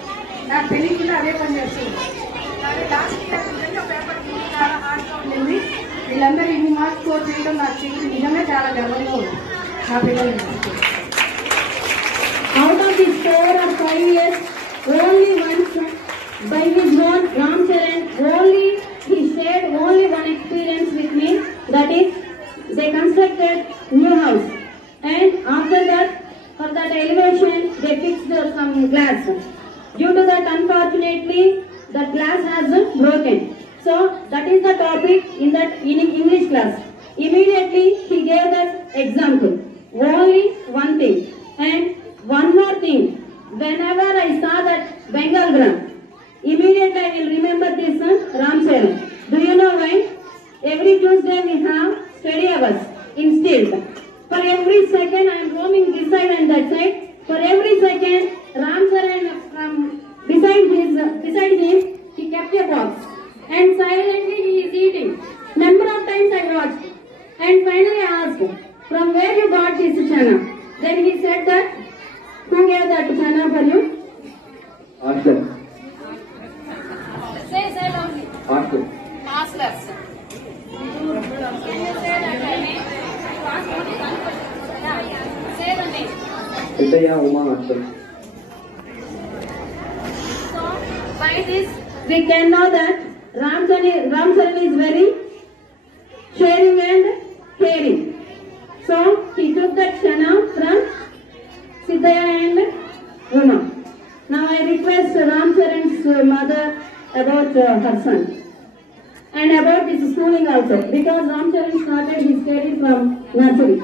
నాకు తెలియకుండా అదే పని చేస్తుంది. లాస్ట్ పేపర్ చాలా హార్డ్గా ఉండింది. వీళ్ళందరూ ఇన్ని మార్క్స్ స్కోర్ చేయడం నాకు నిజంగా చాలా గర్వంగా ఉంది. నా పిల్లలు Out of his 4 or 5 years, only once by his own Ram Charan, only he shared only one experience with me. That is, they constructed new house, and after that, for that elevation, they fixed some glass. Due to that, unfortunately, the glass has broken. So that is the topic in that in English class. Immediately he gave that example. Only one thing. And one more thing. Whenever I saw that Bengal gram, immediately I will remember this Ram Charan. Do you know why? Every Tuesday we have study hours in state. For every second I am roaming this side and that side. For every second, Ram Charan beside him, he kept a box. And silently he is eating. Number of times I watched. And finally I asked, from where you got this chana? Then he said that, who gave that chana for you? Hostel. say loudly. Hostel. Masters. Can you say that name? Say the name. Siddhaya Uma Hostel. So, by this, We can know that Ram Charan is very sharing and caring. So he took that chana from Siddhaya and Uma. Now I request Ram Charan's mother about her son and about his schooling also, because Ram Charan started his career from nursery.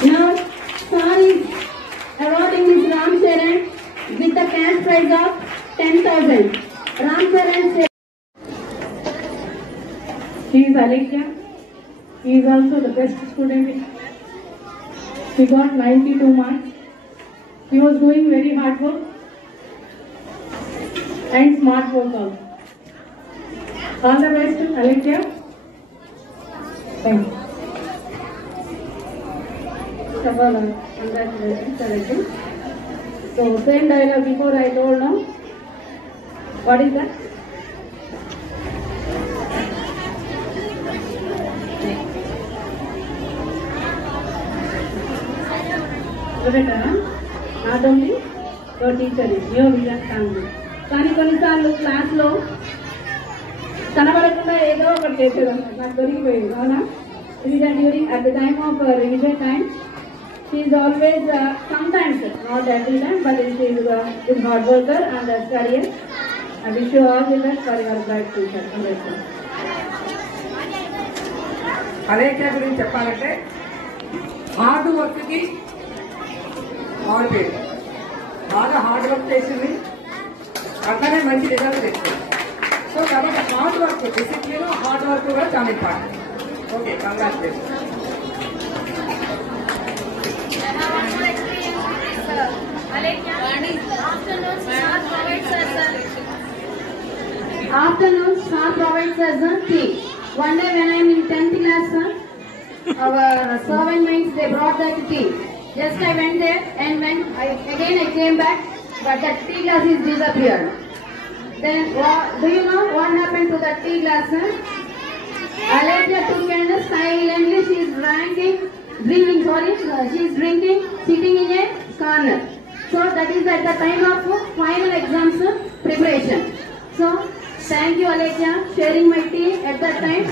Now, sir is awarding this Ram Charan with a cash prize of 10,000. Ram Charan said, He is Alekia. He is also the best student. He got 92 marks. He was doing very hard work and smart work also. All the best, Alekia. Thank you. congratulations, Alekia. So same dialogue before I told now. What is that? Not only your teacher is your vision family. కానీ కొన్నిసార్లు class లో కనబడకుండా ఏదో ఒకటి చేసేదాం నాకు దొరికిపోయేది అవునా. ఇది during at the time of revision time she is always sometimes not every time but she is hard worker and studier. I wish you all the best for your bright future. Alekhya గురించి చెప్పాలంటే hard work కి మామూలు పేరు. బాగా hard work చేసింది, అట్లనే మంచి result తెచ్చింది. సో కాబట్టి hard work, discipline, hard work కూడా చాలా important. Okay, congratulation. Afternoon, sir provides us a tea. One day when I am in 10th class, our servant maids, they brought that tea. Just I went there and when again I came back, but that tea glass is disappeared. Then do you know what happened to that tea glass? Alekia took and silently she is drinking, sitting in a corner. So that is at the time of final exams preparation. So thank you, Alekia, sharing my tea at that time.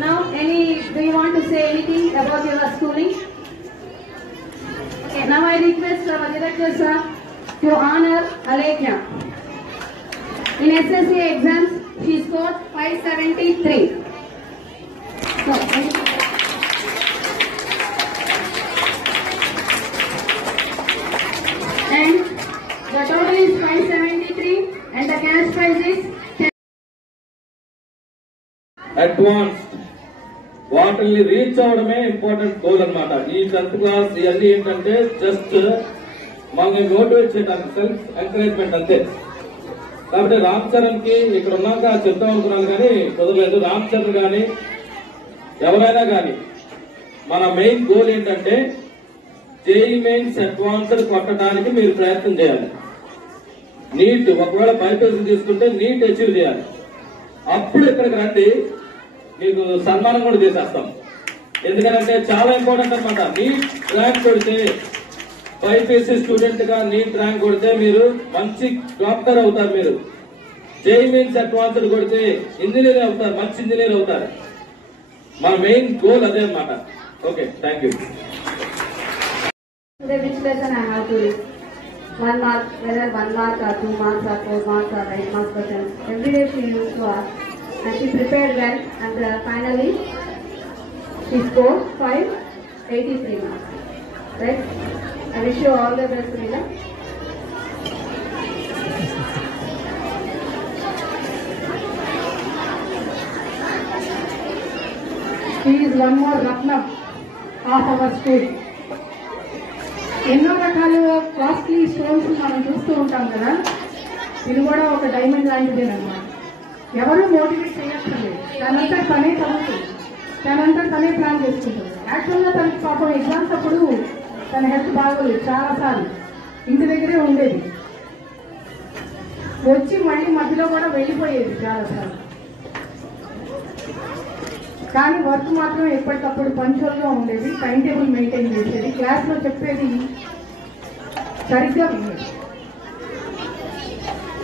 Now, do you want to say anything about your schooling? Okay, now I request our director sir to honor Alekia. In SSC exams, she scored 573. So, and the total is 573 and the cash prize is 10. Advanced వాటిని reach అవడమే important goal అన్నమాట. ఈ 10th class ఇవన్నీ ఏంటంటే just మనల్ని motivate చేయడానికి, self encouragement అంతే. కాబట్టి రామ్ చరణ్ కి ఇక్కడ ఉన్నాక చెప్తాం అనుకున్నాను కానీ కుదరలేదు. రామ్ చరణ్ గాని ఎవరైనా కానీ మన మెయిన్ గోల్ ఏంటంటే జేఈ మెయిన్స్ అడ్వాన్స్డ్ కొట్టడానికి మీరు ప్రయత్నం చేయాలి. నీట్ ఒకవేళ బైపీసీ తీసుకుంటే నీట్ అచీవ్ చేయాలి. అప్పుడు ఇక్కడికి రండి, మీకు సన్మానం కూడా చేసేస్తాం. ఎందుకంటే చాలా ఇంపార్టెంట్ అనమాట. నీట్ ర్యాంక్ కొడితే, బైపీసీ స్టూడెంట్ గా నీట్ ర్యాంక్ కొడితే మీరు మంచి డాక్టర్ అవుతారు. మీరు జేఈ మెయిన్స్ అడ్వాన్స్డ్ కొడితే ఇంజనీర్ అవుతారు, మంచి ఇంజనీర్ అవుతారు. మన మెయిన్ గోల్ అదే అనమాట. Okay, thank you. Today which lesson I have to read? 1 mark, whether 1 mark or 2 marks or 4 marks or 8 marks questions. Every day she used to ask and she prepared well and finally she scored 583 marks. Right? I wish you all the best, Sunila. She is one more Ratna of our school. ఎన్నో రకాల costly stones మనం చూస్తూ ఉంటాం కదా, ఇది కూడా ఒక diamond లాంటిదేనమాట. ఎవరు మోటివేట్ చేయక్కర్లేదు, తనంతా తనే చదువుతుంది, తనంతా తనే ప్లాన్ చేసుకుంటుంది. యాక్చువల్గా తనకి పాపం ఎగ్జామ్స్ అప్పుడు తన హెల్త్ బాగోలేదు, చాలాసార్లు ఇంటి దగ్గరే ఉండేది, వచ్చి మళ్ళీ మధ్యలో కూడా వెళ్ళిపోయేది చాలాసార్లు. కానీ వర్క్ మాత్రం ఎప్పటికప్పుడు పంచువల్ గా ఉండేది, టైం టేబుల్ మెయింటైన్ చేసేది, క్లాస్ లో చెప్పేది సరిగ్గా వినేది.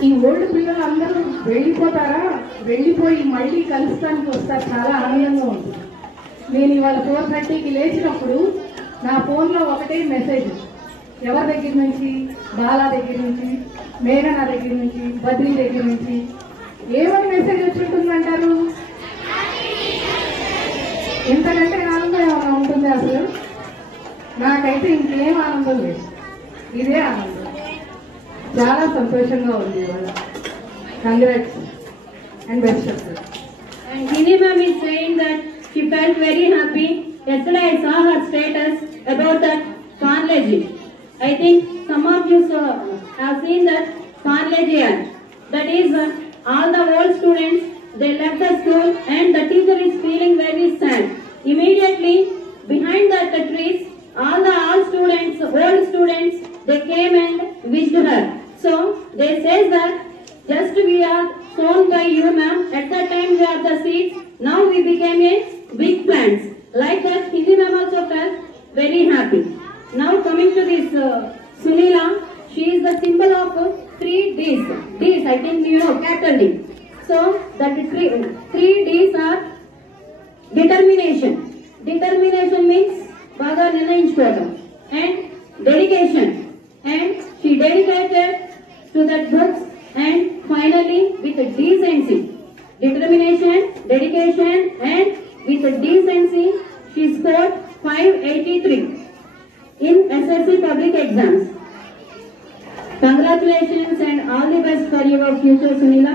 ఈ ఓల్డ్ పిల్లలు అందరూ వెళ్ళిపోతారా, వెళ్ళిపోయి మళ్ళీ కలుస్తానికి వస్తారు, చాలా ఆనందంగా ఉంటుంది. నేను ఇవాళ 4:30కి లేచినప్పుడు నా ఫోన్లో ఒకటే మెసేజ్, ఎవరి దగ్గర నుంచి, బాలా దగ్గర నుంచి, మేఘన దగ్గర నుంచి, బద్రీ దగ్గర నుంచి. ఏమని మెసేజ్ వచ్చింటుందంటారు? ఇంతకంటే ఆనందం ఏమైనా ఉంటుంది అసలు? నాకైతే ఇంకేం ఆనందం లేదు, ఇదే ఆనందం. చాలా సంతోషంగా ఉంది ఇవాళ. Congrats and best of luck. And Gini ma'am is saying that she felt very happy. Yesterday I saw her status about that college. I think some of you have seen that college year. That is all the old students, they left the school and the teacher is feeling very sad. Immediately behind the trees, all students, old students, they came and wished her. So they say that just we are shown by you ma'am, at that time we are the seeds, now we became a big plants. Like that Hindi ma'am also felt very happy. Now coming to this Sunila, she is the symbol of 3 D's. D's, I think you know, capital D. So that 3 D's are determination. Determination means baga nirnayinchukovam, and dedication. And she dedicated to that books, and finally with decency. Determination, dedication, and with decency she scored 583 in SSC public exams. Congratulations and all the best for your future, Sunila.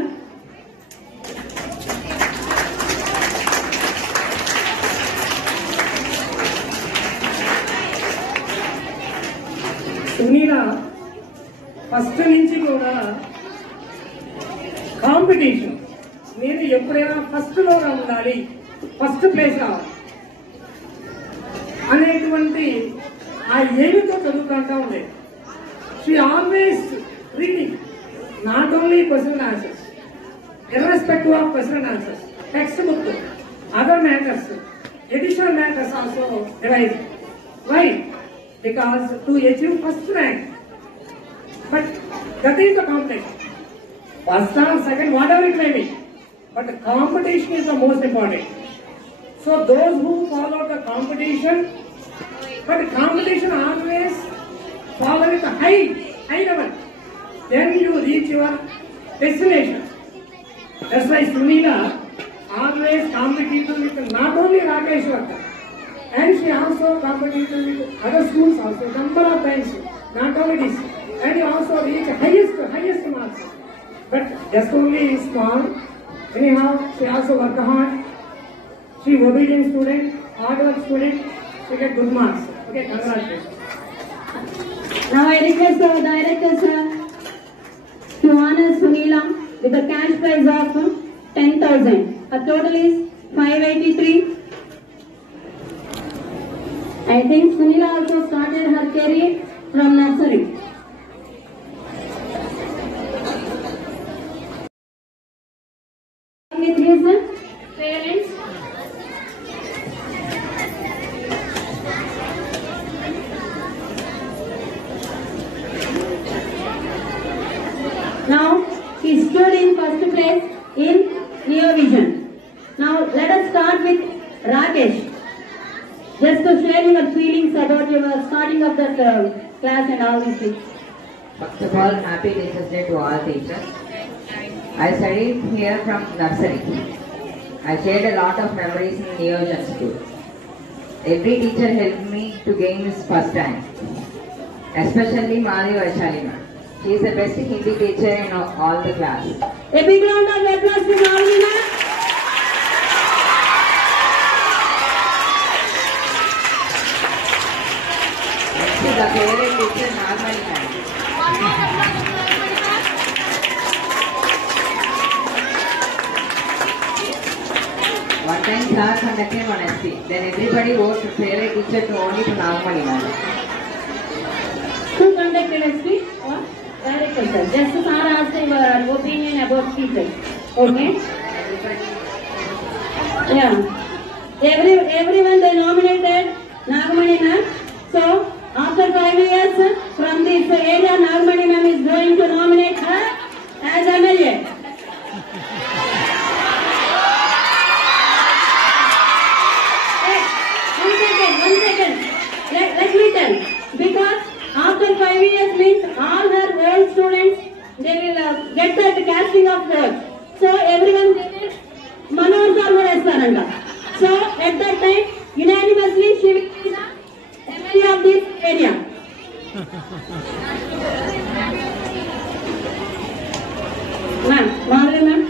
Sunila first నుంచి కూడా competition, నేను ఎప్పుడైనా first లో ఉండాలి, first place రావాలి అనేటువంటి ఆ ఏమితో చదువుకుంటా ఉండేది. She always reading not only question and answers, irrespective of question and answers, text book other matters, additional matters also arise. Why? Because to achieve first rank, but that is the competition. First or second, whatever it may be, but the competition is the most important. So those who follow the competition, but competition always follow with a high level, then you reach your destination. That's why Sunila always competed with not only Rakesh Varkar, and she also competed with other schools also, number of times, not only this, and he also reached highest marks. But just only small. Anyhow, she also worked hard. She obedient student, hard work student, she get good marks. Okay, congratulations. Now I request the director sir to honor Sunila with a cash prize of 10,000. Her total is 583. I think Sunila also started her career from nursery. With his parents. Now he stood in first place in Neovision. Now let us start with Rakesh. Just to share your feelings about your starting of that class and all these things. First of all, happy Teachers Day to all teachers. I studied here from nursery. I shared a lot of memories in Neovision school. Every teacher helped me to gain this first rank. Especially Mari Vaishalima. She is the best Hindi teacher in all the class. A big round of applause to Malvina. Next is the favorite teacher, Normally ma'am. One time sir conducted one SP. Then everybody voted favorite teacher to only to Normally ma'am. Who conducted SP? What? Director sir. Just sir asked your opinion about teachers. Okay? Yeah. Everyone they nominated Nagamani ma'am. So after 5 years from this area, Nagamani ma'am is going to nominate her as MLA. One second. Let me tell. Because after 5 years means all her old students, they will get that casting of votes. So everyone they will Manoj sir will estaranta. So at that time, unanimously she will be the MLA of this area. Ma'am, Madhuri ma'am.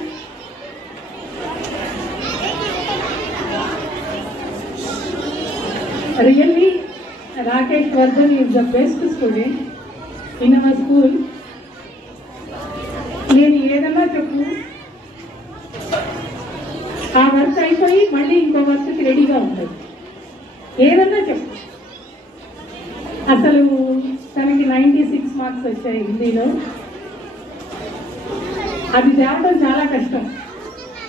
Really, Rakesh Vardhan is the best student in our school. నేను ఏదన్నా చెప్పు ఆ work అయిపోయి మళ్ళీ ఇంకో వర్క్కి రెడీగా ఉంటుంది. ఏదన్నా చెప్పు. అసలు తనకి 96 మార్క్స్ వచ్చాయి హిందీలో. అది తేవడం చాలా కష్టం.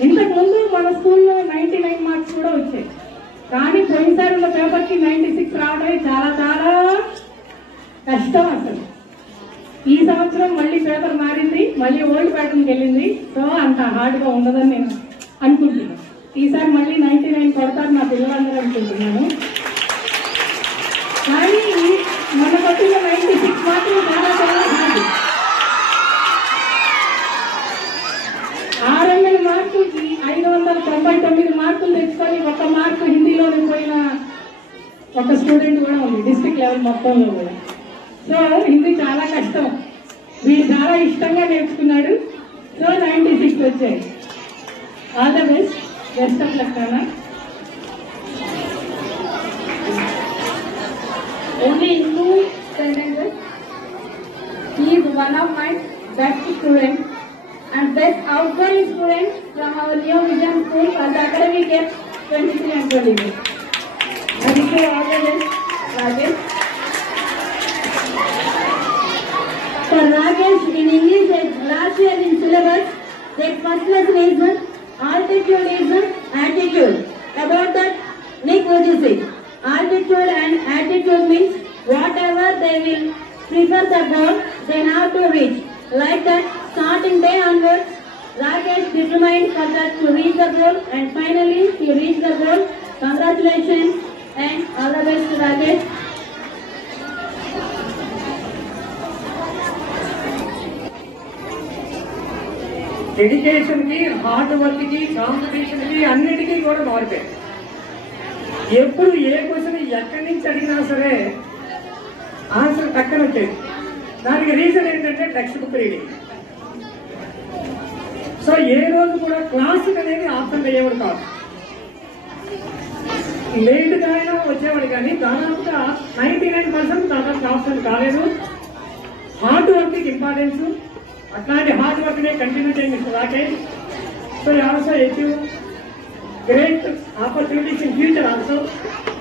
ఇంతకుముందు మన స్కూల్లో 99 మార్క్స్ కూడా వచ్చాయి. కానీ పోయినసారి ఉన్న పేపర్కి 96 రావడమే చాలా చాలా కష్టం అసలు. ఈ సంవత్సరం మళ్ళీ పేపర్ మారింది, మళ్ళీ ఓల్డ్ ప్యాటర్న్కి వెళ్ళింది. సో అంత హార్డ్గా ఉండదని నేను అనుకుంటున్నాను. ఈసారి మళ్ళీ 99 కొడతారు నా పిల్లలందరూ అనుకుంటున్నాను. కానీ మన కొట్టిన 96 మార్కులు చాలా చాలా హార్డ్. 600 మార్కులకి 599 మార్కులు తెచ్చుకొని 1 మార్కు హిందీలోకి పోయిన ఒక స్టూడెంట్ కూడా ఉంది డిస్ట్రిక్ట్ లెవెల్ మొత్తంలో కూడా. సో హిందీ చాలా కష్టం. వీడు చాలా ఇష్టంగా నేర్చుకున్నాడు. సో 96 వచ్చాయి. All the best. Best of luck అన్న. Only in 2 sentences, he is one of my best students and best outgoing student from our Neovision school for the academic year 23 and 24. I wish you all the best, Rajesh. For Rakesh, in English, last year in syllabus, the first lesson is altitude is attitude. about that Nick Vujicic. Altitude and attitude means whatever they will prefer the goal, they have to reach. Like that, starting day onwards, Rakesh determined for that to reach the goal, and finally he reached the goal. Congratulations and all the best to Rakesh. Dedication కి, hard work కి, competition కి అన్నిటికీ కూడా మారిపోయాయి. ఎప్పుడు ఏ question ఎక్కడి నుంచి అడిగినా సరే ఆన్సర్ టక్కన వచ్చేది. దానికి రీజన్ ఏంటంటే టెక్స్ట్ బుక్ రీడింగ్. సో ఏ రోజు కూడా క్లాసిక్ అనేది ఆప్షన్ అయ్యేవాడు కాదు. లేట్గా అయినా వచ్చేవాడు కానీ దాదాపుగా 99% దాదాపు ఆప్షన్ కాలేదు. హార్డ్ వర్క్ కి ఇంపార్టెన్స్, అట్లాంటి హార్డ్ వర్క్ నే కంటిన్యూ చేయండి mister Rakesh. So you also achieve great opportunities in future also.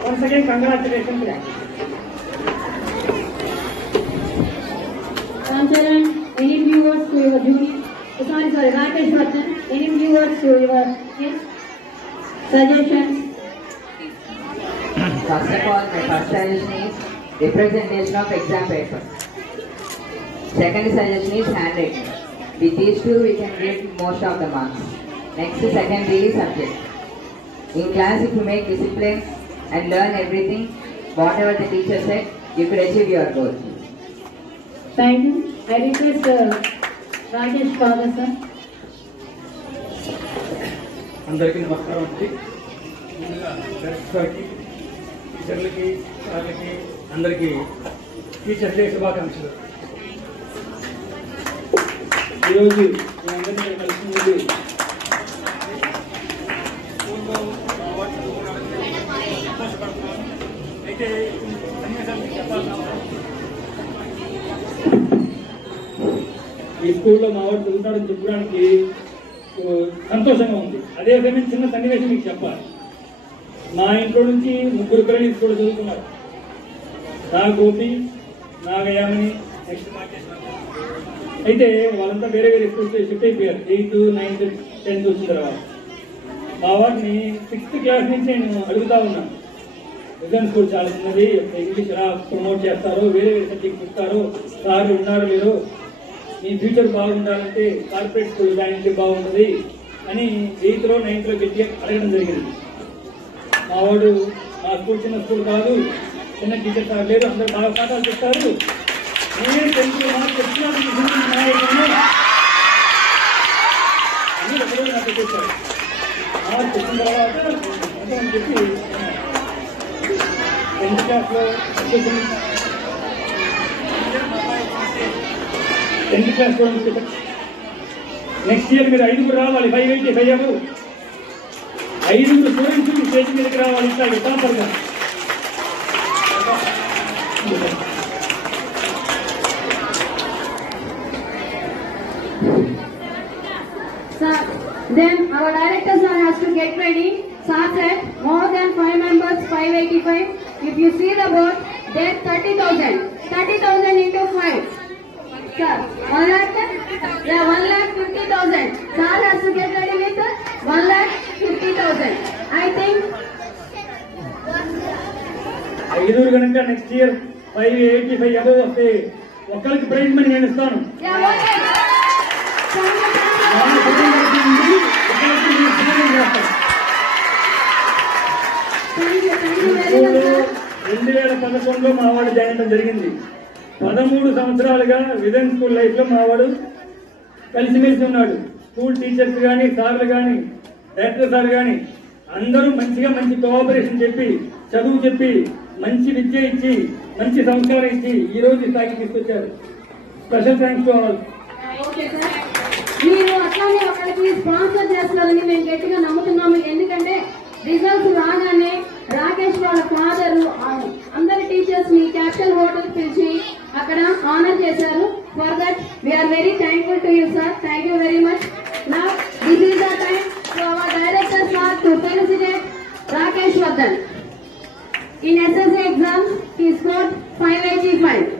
Once again, congratulations. Charan, any few words to your junior? Sorry, Rakesh Vardhan. Any few words to your suggestions? First of all, my first suggestion is representation of exam paper. Second suggestion is handwriting. With these two, we can get most of the marks. Next, secondary subject. In class, if you make discipline and learn everything, whatever the teacher said, you could achieve your goal. Thank you. I request Rakesh Father, sir. అందరికీ నమస్కారం అండి. ముందుగా డైరెక్టర్కి, టీచర్లకి, సార్లకి అందరికీ teachers day శుభాకాంక్షలు. ఈరోజు మీ అందరినీ కలిసింది అయితే ఈ స్కూల్లో మా వాడు చదువుతాడని చెప్పడానికి సంతోషంగా ఉంది. అదే సమయం చిన్న సన్నివేశం మీకు చెప్పాలి. మా ఇంట్లో నుంచి 3 పిల్లలు ఈ స్కూల్లో చదువుతున్నారు. నా గోపి, నాగయామిని, నెక్స్ట్ అయితే వాళ్ళంతా వేరే వేరే స్కూల్స్ షిఫ్ట్ అయిపోయారు. 8th, 9th, 10th వచ్చిన తర్వాత మా వాడిని 6th క్లాస్ నుంచి నేను అడుగుతా ఉన్నాను. విజన్ స్కూల్ చాలా చిన్నది, ఇంగ్లీష్ ఎలా ప్రమోట్ చేస్తారో, వేరే వేరే సబ్జెక్ట్ ఇస్తారో, సార్లు ఉన్నారో లేదో, మీ ఫ్యూచర్ బాగుండాలంటే కార్పొరేట్ స్కూల్ జాయిన్ అయితే బాగుంటుంది అని 8th, 9th గట్టి అడగడం జరిగింది. మా వాడు మా స్కూల్ చిన్న స్కూల్ కాదు, చిన్న టీచర్ సార్ లేదు, అందరూ బాగా పాఠాలు చెప్తారు, నేను 10th మార్క్స్ చెప్తున్నాను అని ఒకరోజు నాకు చెప్పారు. మార్క్స్ వచ్చిన తర్వాత అని చెప్పి 10th క్లాస్లో 10th క్లాస్ కూడా నెక్స్ట్ ఇయర్ మీరు 5 రావాలి, 585 5 స్టూడెంట్స్ స్టేజ్ మీదకి రావాలి. ఇట్లా యథార్థంగా Sir, then our director sir has to get ready. Sir said more than 5 members, 585. If you see the board, there 30,000. 30,000 into 5. Sir, 1 lakh? Yeah, 1,50,000. Sir has to get ready with 1,50,000. I think 5 కనుక next year 585 above వస్తే ఒక్కరికి prize money నేను ఇస్తాను. yeah, okay. 2011లో మా వాడు join అవ్వడం జరిగింది. 13 సంవత్సరాలుగా విజన్ స్కూల్ లైఫ్ లో మా వాడు కలిసిమెలిసి ఉన్నాడు. స్కూల్ టీచర్స్ కానీ, సార్లు కానీ, డైరెక్టర్ సార్ కానీ అందరూ మంచిగా మంచి కోఆపరేషన్ చెప్పి, చదువు చెప్పి, మంచి విద్య ఇచ్చి, మంచి సంస్కారం ఇచ్చి ఈ రోజు స్థాయికి తీసుకొచ్చారు. Special thanks to all. Okay sir, మీరు అట్లానే ఒకరికి స్పాన్సర్ చేస్తారని మేము గట్టిగా నమ్ముతున్నాము. ఎందుకంటే రిజల్ట్స్ రాగానే రాకేష్ వాళ్ళ ఫాదర్ అందరి టీచర్స్ ని క్యాపిటల్ హోటల్ పిలిచి అక్కడ ఆనర్ చేశారు. For that we are very thankful to you sir. Thank you very much. Now this is the time to our director sir to felicitate Rakesh Vardhan. In SSA exam, he scored 585.